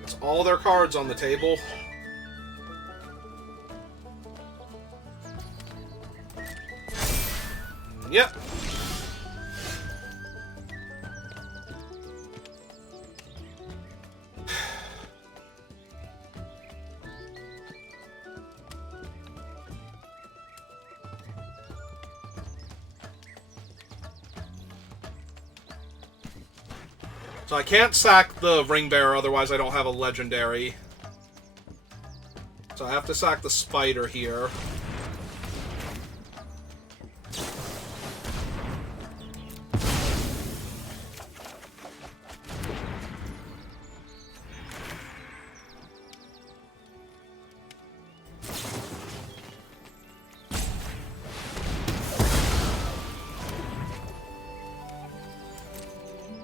That's all their cards on the table. Yep. So I can't sack the Ring Bearer, otherwise I don't have a legendary. So I have to sack the Spider here.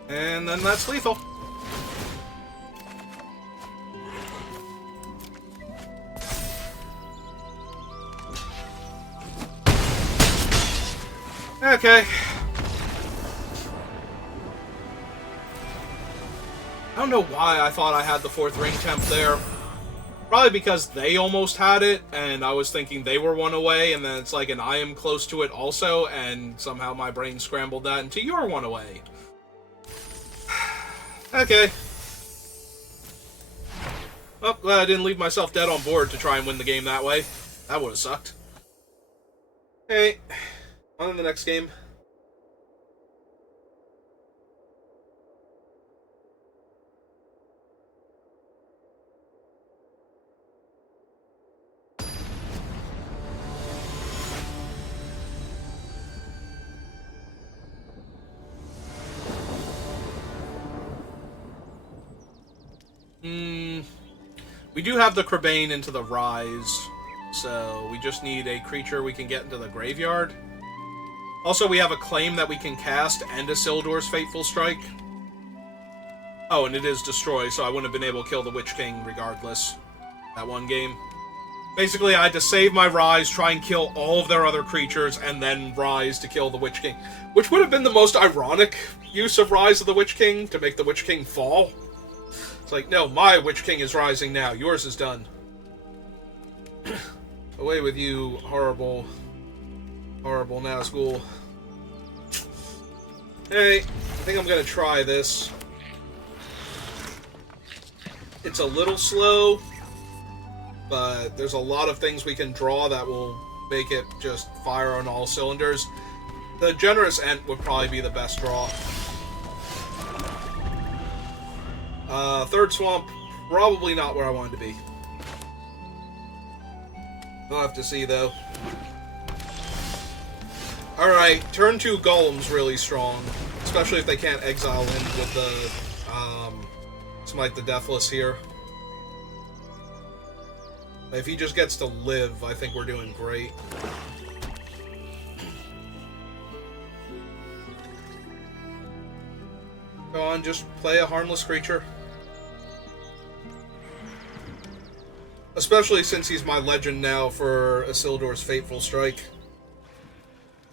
And then that's lethal. Okay. don't know why I thought I had the 4th ring temp there. Probably because they almost had it, and I was thinking they were one away, and then it's like, and I am close to it also, and somehow my brain scrambled that into you're one away. Okay. Well, glad I didn't leave myself dead on board to try and win the game that way. That would have sucked. Hey, on to the next game. We do have the Crebain into the Rise, so we just need a creature we can get into the graveyard. Also, we have a claim that we can cast and Isildur's Fateful Strike. Oh, and it is Destroy, so I wouldn't have been able to kill the Witch King regardless. That one game. Basically, I had to save my Rise, try and kill all of their other creatures, and then Rise to kill the Witch King. Which would have been the most ironic use of Rise of the Witch King, to make the Witch King fall. It's like, no, my Witch King is rising now. Yours is done. Away with you, horrible, horrible Nazgul. Hey, I think I'm going to try this. It's a little slow, but there's a lot of things we can draw that will make it just fire on all cylinders. The Generous Ent would probably be the best draw. 3rd Swamp, probably not where I wanted to be. We'll have to see, though. Alright, turn 2 Golem's really strong, especially if they can't exile in with the Smite the Deathless here. If he just gets to live, I think we're doing great. Go on, just play a harmless creature. Especially since he's my legend now for Isildur's Fateful Strike.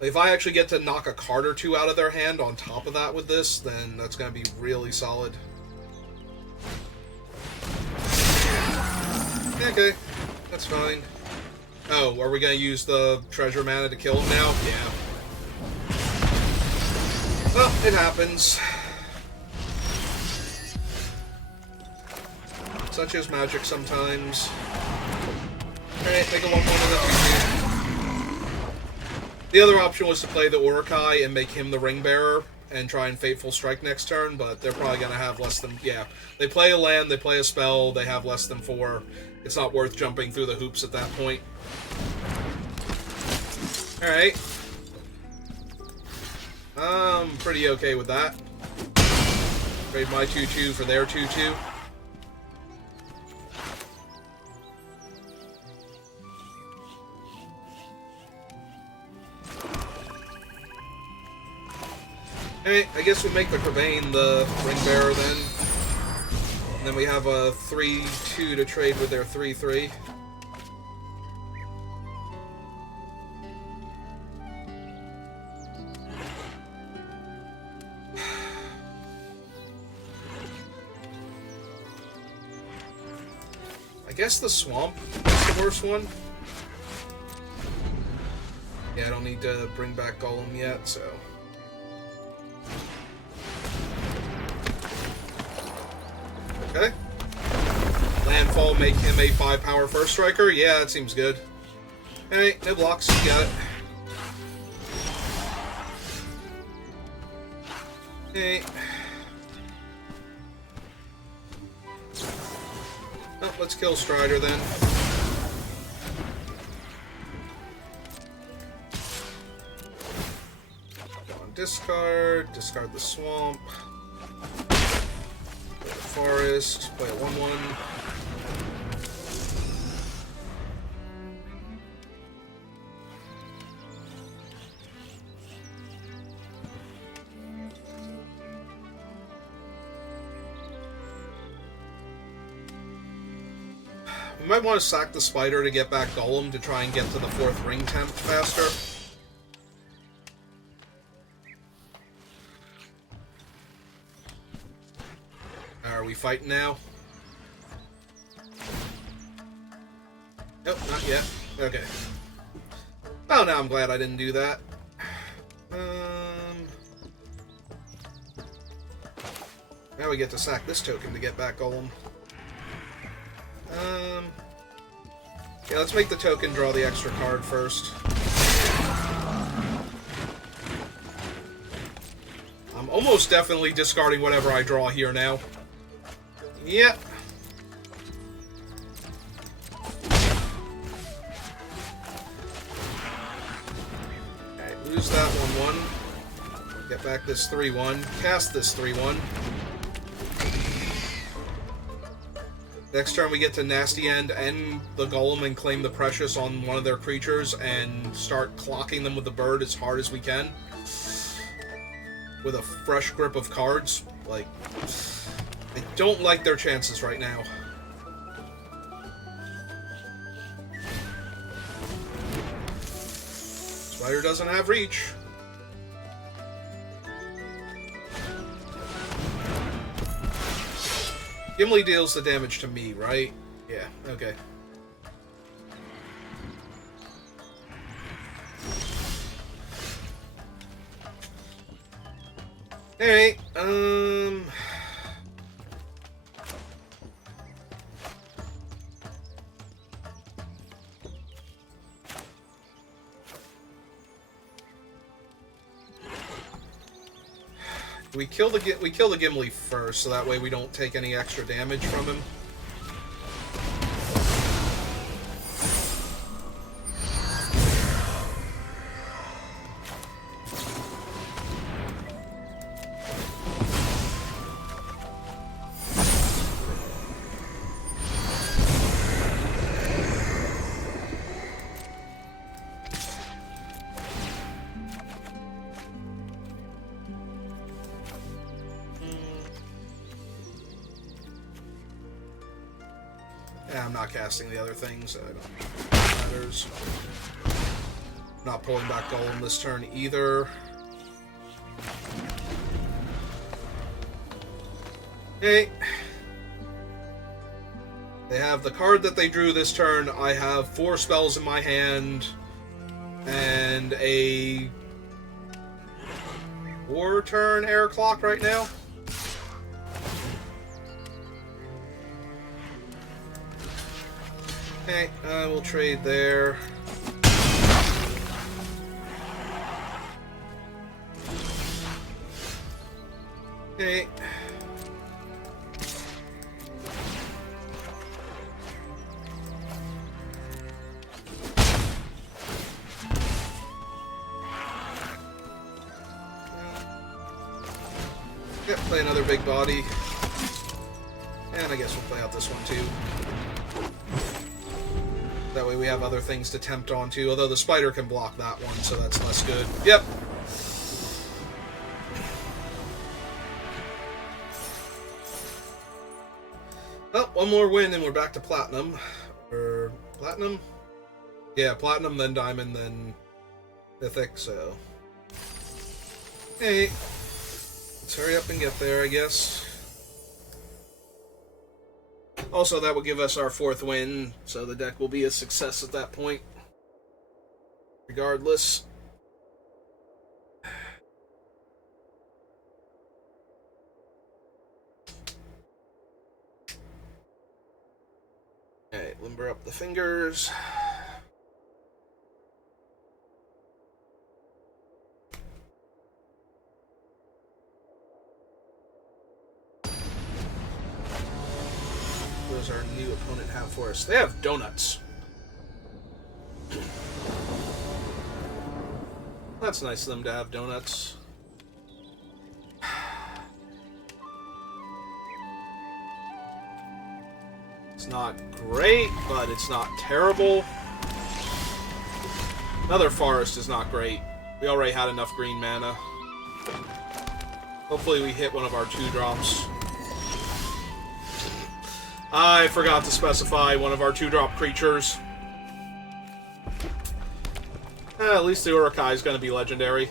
If I actually get to knock a card or 2 out of their hand on top of that with this, then that's going to be really solid. Okay, that's fine. Oh, are we going to use the treasure mana to kill him now? Yeah. Well, it happens. Such is magic sometimes. Alright, take a 1-1 of the 2-2. The other option was to play the Uruk-hai and make him the Ring Bearer and try and Fateful Strike next turn, but they're probably going to have less than... Yeah, they play a land, they play a spell, they have less than 4. It's not worth jumping through the hoops at that point. Alright. I'm pretty okay with that. Trade my 2-2 for their 2-2. Hey, I guess we make the Crebain the Ring Bearer then. And then we have a 3-2 to trade with their 3-3. I guess the Swamp is the worst one. Yeah, I don't need to bring back Golem yet, so... Okay. Landfall, make him a 5-power first striker? Yeah, that seems good. Hey, no blocks, you got it. Hey. Oh, let's kill Strider then. Go on discard the Swamp. Forest, play a 1-1. We might want to sack the Spider to get back Golem to try and get to the 4th ring temp faster. are we fighting now? Nope, not yet. Okay. Oh, now I'm glad I didn't do that. Now we get to sack this token to get back Golem. Yeah, let's make the token draw the extra card first. I'm almost definitely discarding whatever I draw here now. Yep. Alright, lose that 1-1. Get back this 3-1. Cast this 3-1. Next turn we get to Nasty End the Golem and claim the Precious on one of their creatures and start clocking them with the bird as hard as we can. With a fresh grip of cards. Like, I don't like their chances right now. Spider doesn't have reach. Gimli deals the damage to me, right? Yeah, okay. Alright, we kill the Gimli first, so that way we don't take any extra damage from him. Yeah, I'm not casting the other things. I don't matters. Not pulling back Golem this turn either. Okay. They have the card that they drew this turn. I have 4 spells in my hand and a 4-turn air clock right now. Okay, we'll trade there. Okay. Yep, play another big body. And I guess we'll play out this one too. That way we have other things to tempt onto, although the spider can block that one, so that's less good. Yep. Well, one more win and we're back to platinum. Or platinum? Yeah, platinum, then diamond, then mythic, so... Hey, let's hurry up and get there, I guess. Also, that will give us our 4th win, so the deck will be a success at that point. Regardless. Alright, limber up the fingers. What does our new opponent have for us? They have donuts. That's nice of them to have donuts. It's not great, but it's not terrible. Another forest is not great. We already had enough green mana. Hopefully we hit one of our 2-drops. I forgot to specify one of our 2-drop creatures. At least the Urukai is going to be legendary.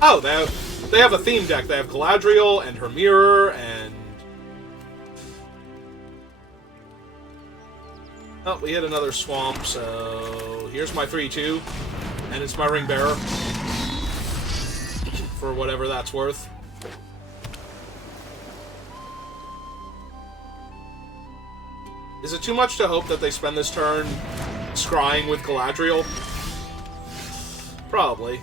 Oh, they have a theme deck. They have Galadriel and her mirror and Oh, we hit another swamp, so here's my 3-2, and it's my ring bearer, for whatever that's worth. Is it too much to hope that they spend this turn scrying with Galadriel? Probably.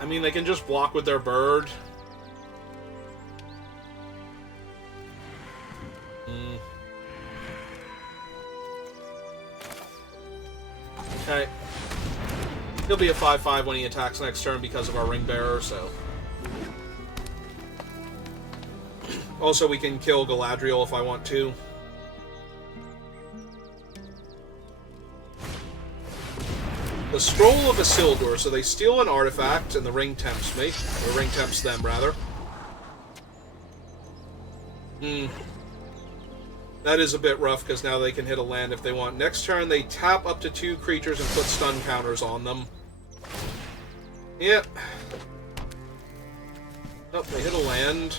I mean, they can just block with their bird. Okay. He'll be a 5/5 when he attacks next turn because of our ring bearer, so. Also, we can kill Galadriel if I want to. The Scroll of Isildur, so they steal an artifact, and the ring tempts me. Or ring tempts them, rather. That is a bit rough, because now they can hit a land if they want. Next turn, they tap up to 2 creatures and put stun counters on them. Yep. Oh, they hit a land.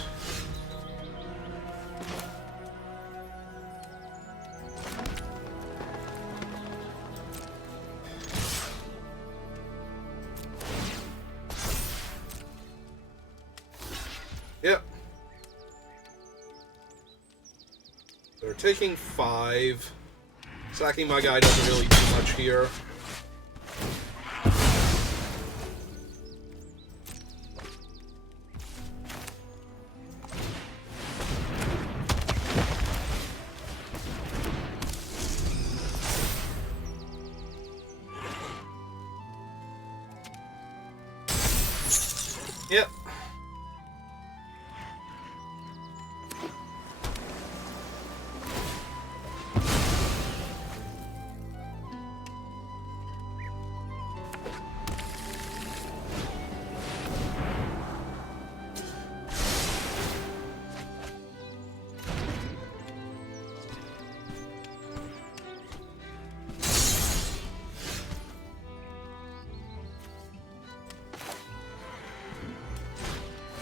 Yep. They're taking 5. Sacking my guy doesn't really do much here. Yep.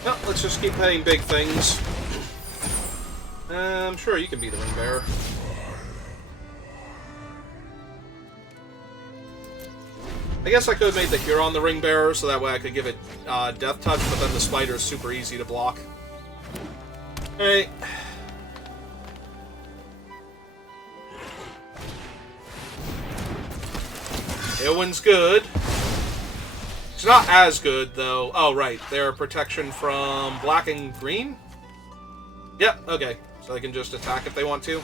No, let's just keep hitting big things. I'm sure you can be the ring bearer. I guess I could have made the Huron the ring bearer, so that way I could give it death touch, but then the spider is super easy to block. Alright. Eowyn's good. It's not as good, though. Oh, right. They're protection from black and green? Yep, okay. So they can just attack if they want to.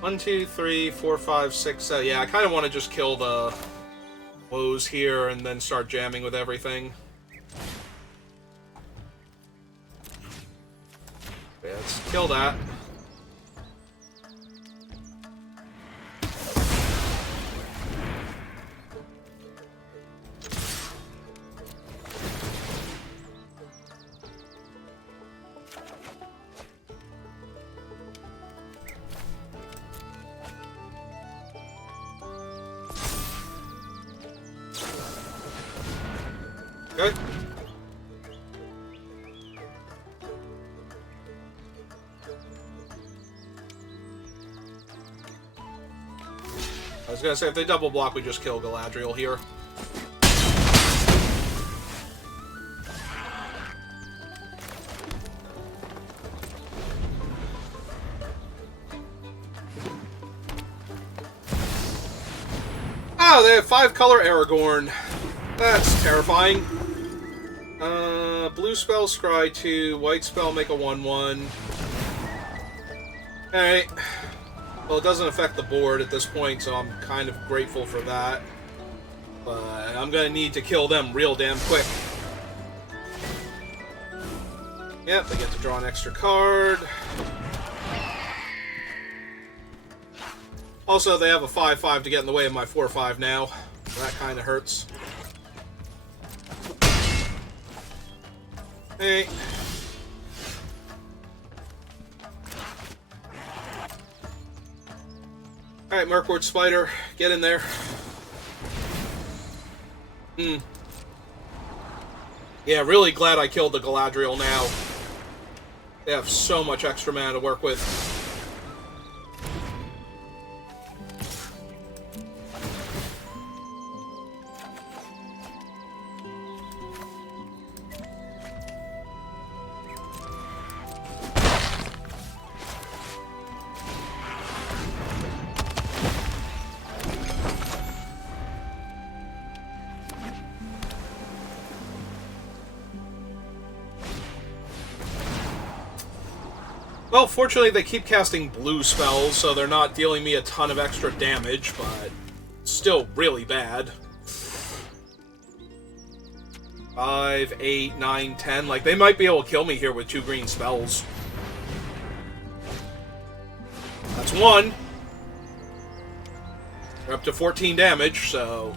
One, two, three, four, five, six, yeah, I kind of want to just kill the woes here and then start jamming with everything. Yeah, let's kill that. Okay. I was gonna say, if they double block, we just kill Galadriel here. Oh, they have 5-color Aragorn. That's terrifying. Blue spell, scry 2. White spell, make a 1/1. Alright. Well, it doesn't affect the board at this point, so I'm kind of grateful for that. But I'm gonna need to kill them real damn quick. Yep, they get to draw an extra card. Also, they have a 5/5 to get in the way of my 4/5 now. That kind of hurts. Hey. Alright, Mirkwood Spider, get in there. Yeah, really glad I killed the Galadriel now. They have so much extra mana to work with. Well, fortunately they keep casting blue spells, so they're not dealing me a ton of extra damage, but still really bad. 5, 8, 9, 10. Like, they might be able to kill me here with 2 green spells. That's 1. We're up to 14 damage, so...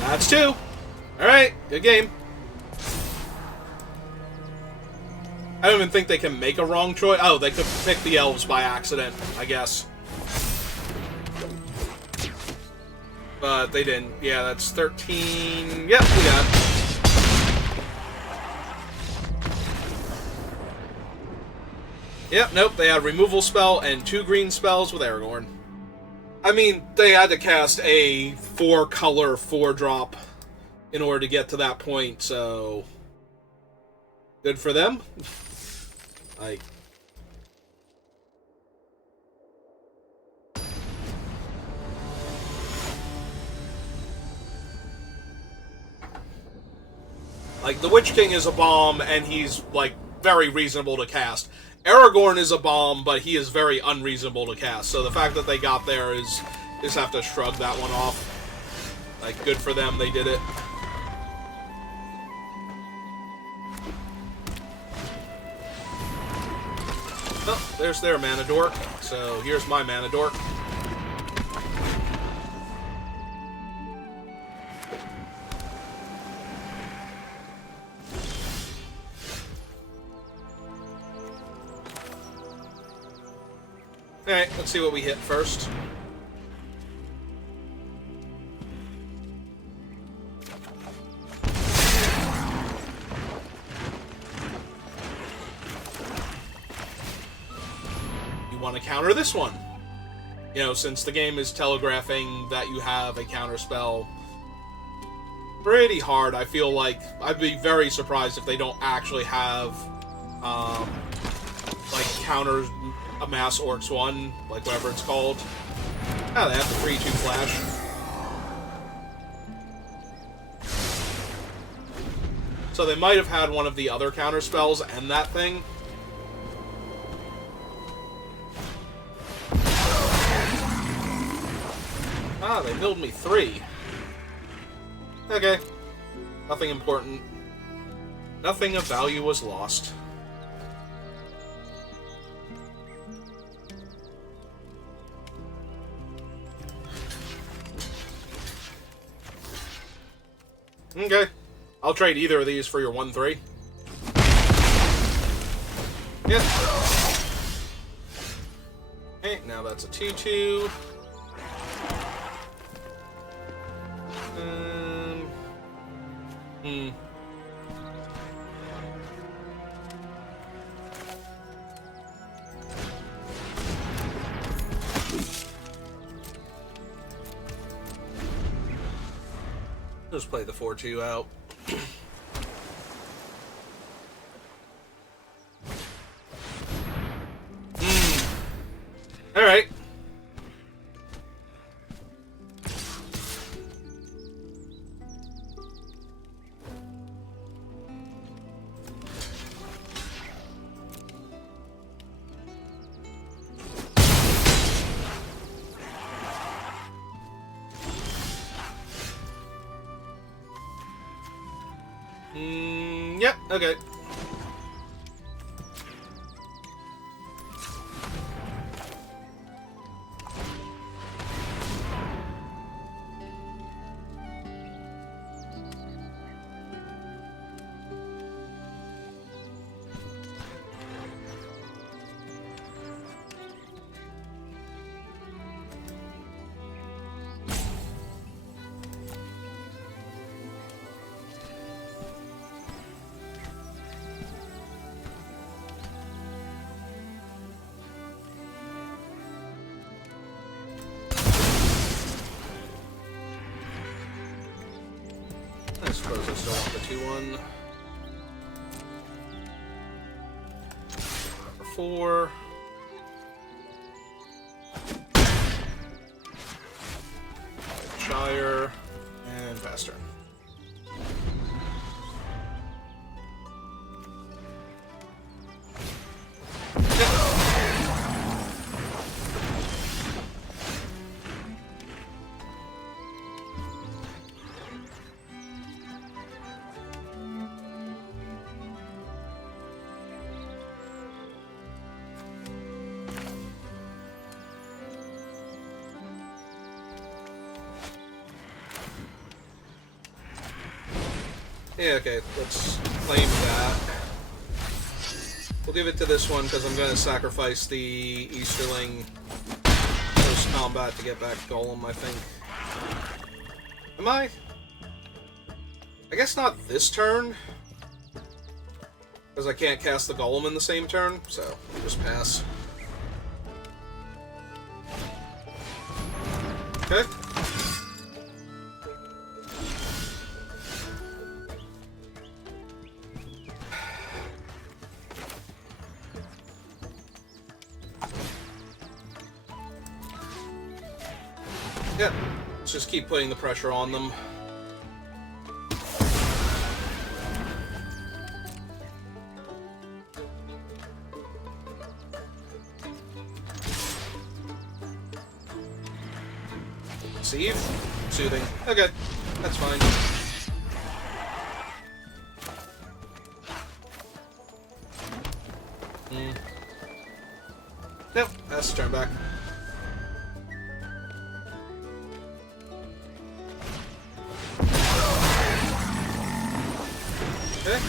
That's 2. Alright, good game. I don't even think they can make a wrong choice. Oh, they could pick the elves by accident, I guess. But they didn't. Yeah, that's 13. Yep, we got it. Yep, nope, they had removal spell and 2 green spells with Aragorn. I mean, they had to cast a 4-color, 4-drop in order to get to that point, so... Good for them. Like... Like, the Witch King is a bomb, and he's, like, very reasonable to cast. Aragorn is a bomb, but he is very unreasonable to cast. So the fact that they got there is... Just have to shrug that one off. Like, good for them, they did it. Oh, there's their mana dork. So here's my mana dork. Alright, let's see what we hit first. You want to counter this one. You know, since the game is telegraphing that you have a counter spell pretty hard, I feel like I'd be very surprised if they don't actually have, like, counters. Amass Orcs 1, like whatever it's called. Oh, they have the 3-2 flash. So they might have had one of the other counter spells and that thing. Ah, they milled me 3. Okay. Nothing important. Nothing of value was lost. Okay. I'll trade either of these for your 1-3. Yep. Okay, now that's a 2-2. Just play the 4-2 out. Alright. Yep, okay. suppose I still want the 2-1. Number 4. Shire. And pass turn. Yeah, okay, let's claim that. We'll give it to this one because I'm going to sacrifice the Easterling post-combat to get back Golem, I think. Am I? I guess not this turn. Because I can't cast the Golem in the same turn, so I'll just pass. Okay. Yeah, let's just keep putting the pressure on them. Deceive? Soothing. Okay, that's fine. Nope, that's the turn back. Okay.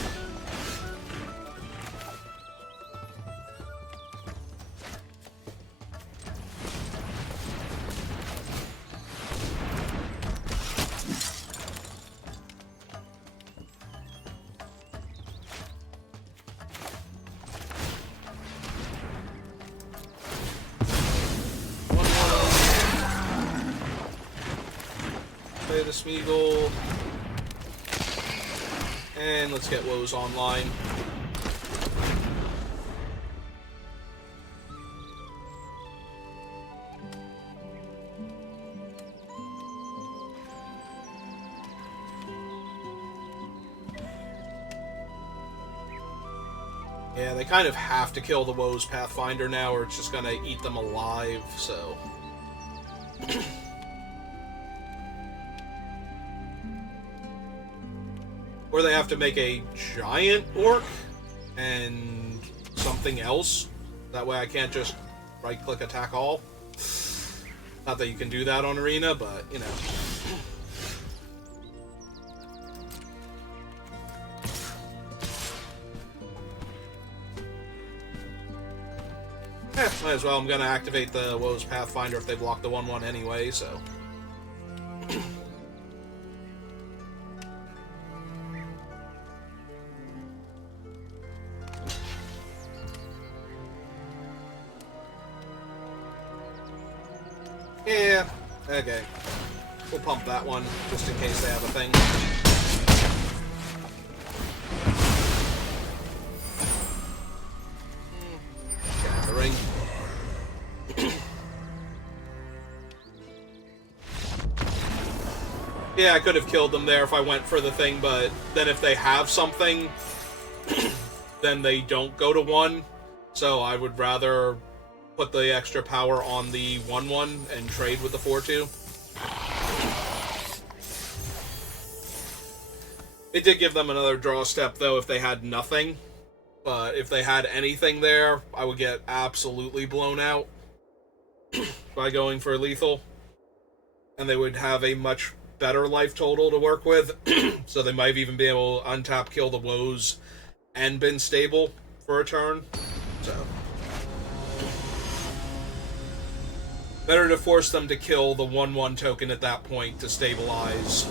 Play the Smeagol. And let's get Woes online. Yeah, they kind of have to kill the Woes Pathfinder now, or it's just gonna eat them alive, so... Or they have to make a giant orc and something else. That way I can't just right-click attack all. Not that you can do that on Arena, but, you know. Yeah, might as well. I'm going to activate the Woes Pathfinder if they block the 1-1 anyway, so... Yeah, okay. We'll pump that one, just in case they have a thing. Get the ring. Yeah, I could have killed them there if I went for the thing, but then if they have something, then they don't go to 1. So I would rather put the extra power on the 1-1 and trade with the 4-2. It did give them another draw step, though, if they had nothing. But if they had anything there, I would get absolutely blown out by going for lethal. And they would have a much better life total to work with. So they might even be able to untap, kill the Woes, and been stable for a turn. So... better to force them to kill the 1-1 token at that point to stabilize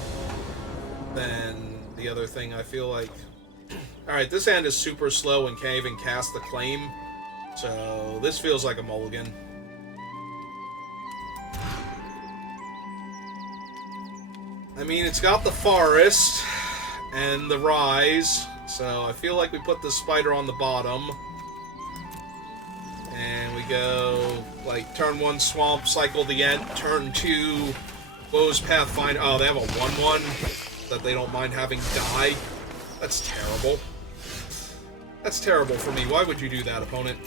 than the other thing, I feel like. Alright, this hand is super slow and can't even cast the claim, so this feels like a mulligan. I mean, it's got the forest. and the Rise. So I feel like we put the Spider on the bottom. And we go, like, turn 1 Swamp, cycle the end, turn 2 Woe's Pathfinder. Oh, they have a 1/1 that they don't mind having die. That's terrible. That's terrible for me. Why would you do that, opponent?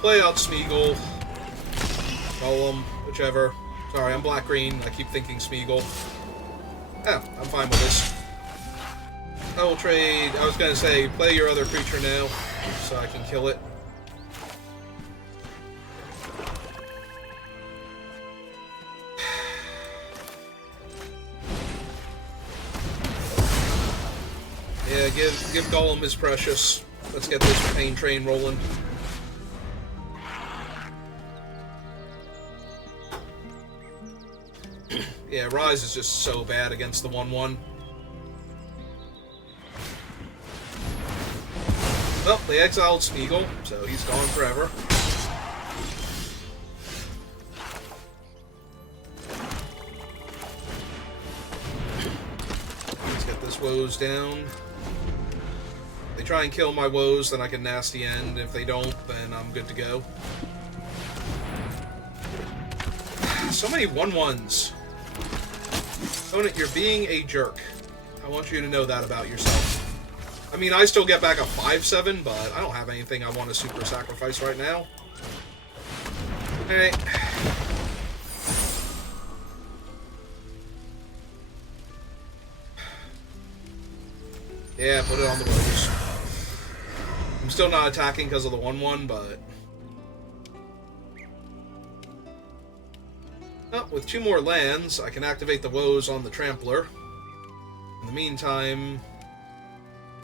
Play out Smeagol, Golem, whichever. Sorry, I'm black-green. I keep thinking Smeagol. Oh, I'm fine with this. I will trade... I was going to say, play your other creature now, so I can kill it. Yeah, give Golem his precious. Let's get this pain train rolling. Yeah, Rise is just so bad against the 1/1. Well, they exiled Smeagol, so he's gone forever. Let's get this Woes down. If they try and kill my Woes, then I can nasty end. If they don't, then I'm good to go. So many 1/1s. Opponent, you're being a jerk. I want you to know that about yourself. I mean, I still get back a 5/7, but I don't have anything I want to super sacrifice right now. Alright. Yeah, put it on the Woes. I'm still not attacking because of the 1/1, but... Oh, with 2 more lands, I can activate the Woes on the Trampler. In the meantime,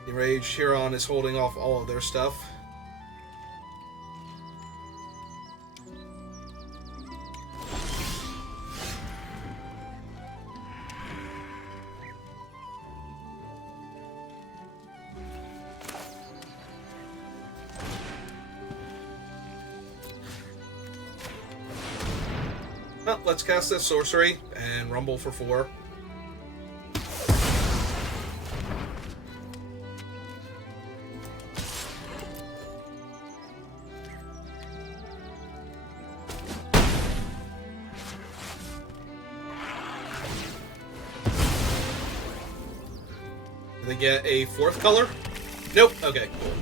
the Enraged Huron is holding off all of their stuff. Well, let's cast this sorcery and rumble for 4. Do they get a 4th color? Nope. Okay, cool.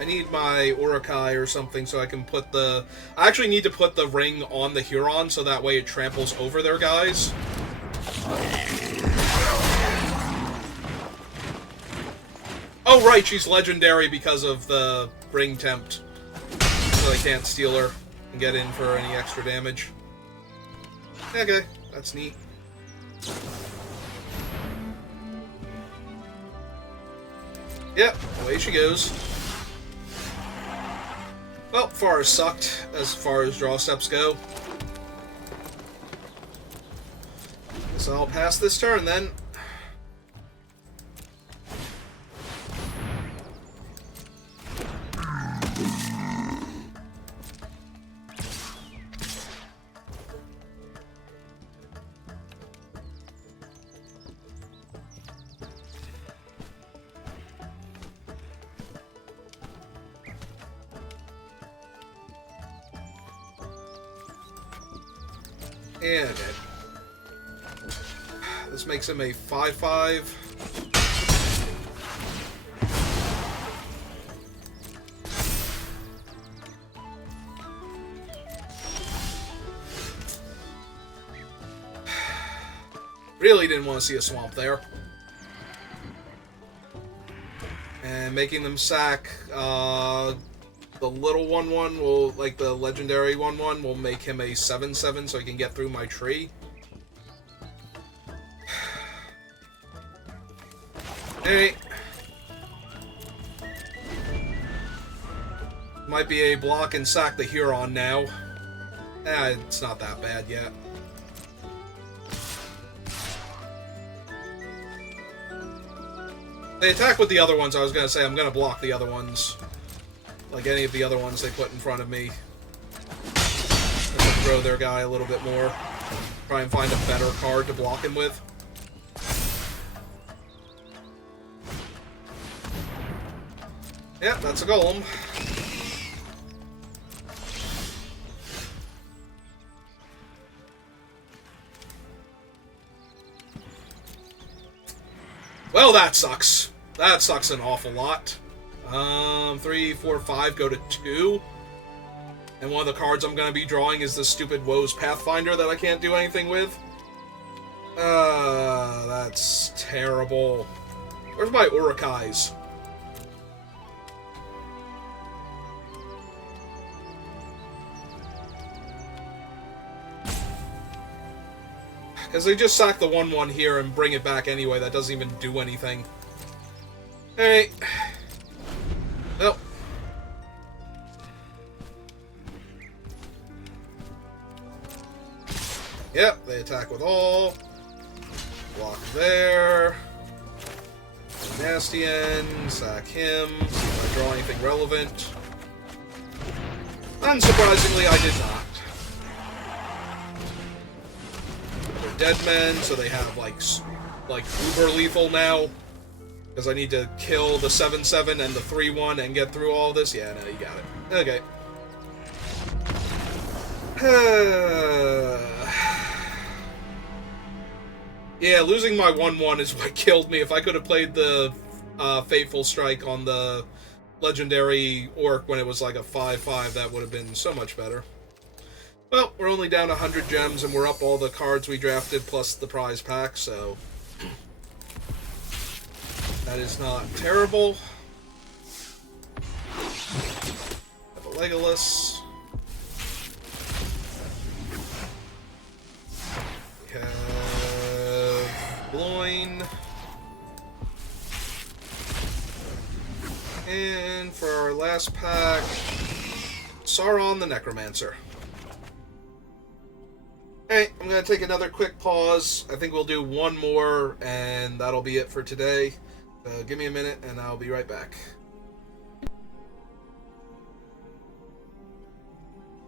I need my Urukai or something so I can put the... I actually need to put the ring on the Huron so that way it tramples over their guys. Oh, right, she's legendary because of the ring tempt. So they can't steal her and get in for any extra damage. Okay, that's neat. Yep, away she goes. Well, Forest sucked as far as draw steps go. So I'll pass this turn then. And this makes him a 5/5. Really didn't want to see a swamp there. And making them sack the little 1/1 will, like the legendary 1/1, will make him a 7/7 so he can get through my tree. Hey. Might be a block and sack the Huron now. It's not that bad yet. They attack with the other ones. I was going to say I'm going to block the other ones. Like any of the other ones they put in front of me. Throw their guy a little bit more. Try and find a better card to block him with. Yeah, that's a golem. Well, that sucks. That sucks an awful lot. 3, 4, 5 go to 2. And one of the cards I'm going to be drawing is the stupid Woe's Pathfinder that I can't do anything with. That's terrible. Where's my Urukais? Because they just sack the 1/1 here and bring it back anyway. That doesn't even do anything. Alright. Well. Yep, they attack with all. Block there. Nastian, sack him. See if I draw anything relevant. Unsurprisingly, I did not. They're dead men, so they have like uber lethal now. Because I need to kill the 7/7 and the 3/1 and get through all this. Yeah, no, you got it. Okay. Yeah, losing my 1/1 is what killed me. If I could have played the Fateful Strike on the Legendary Orc when it was like a 5/5, that would have been so much better. Well, we're only down 100 gems, and we're up all the cards we drafted plus the prize pack, so that is not terrible. Have a Legolas. We have Bloin. And for our last pack, Sauron the Necromancer. Alright, I'm going to take another quick pause. I think we'll do one more, and that'll be it for today. Give me a minute, and I'll be right back.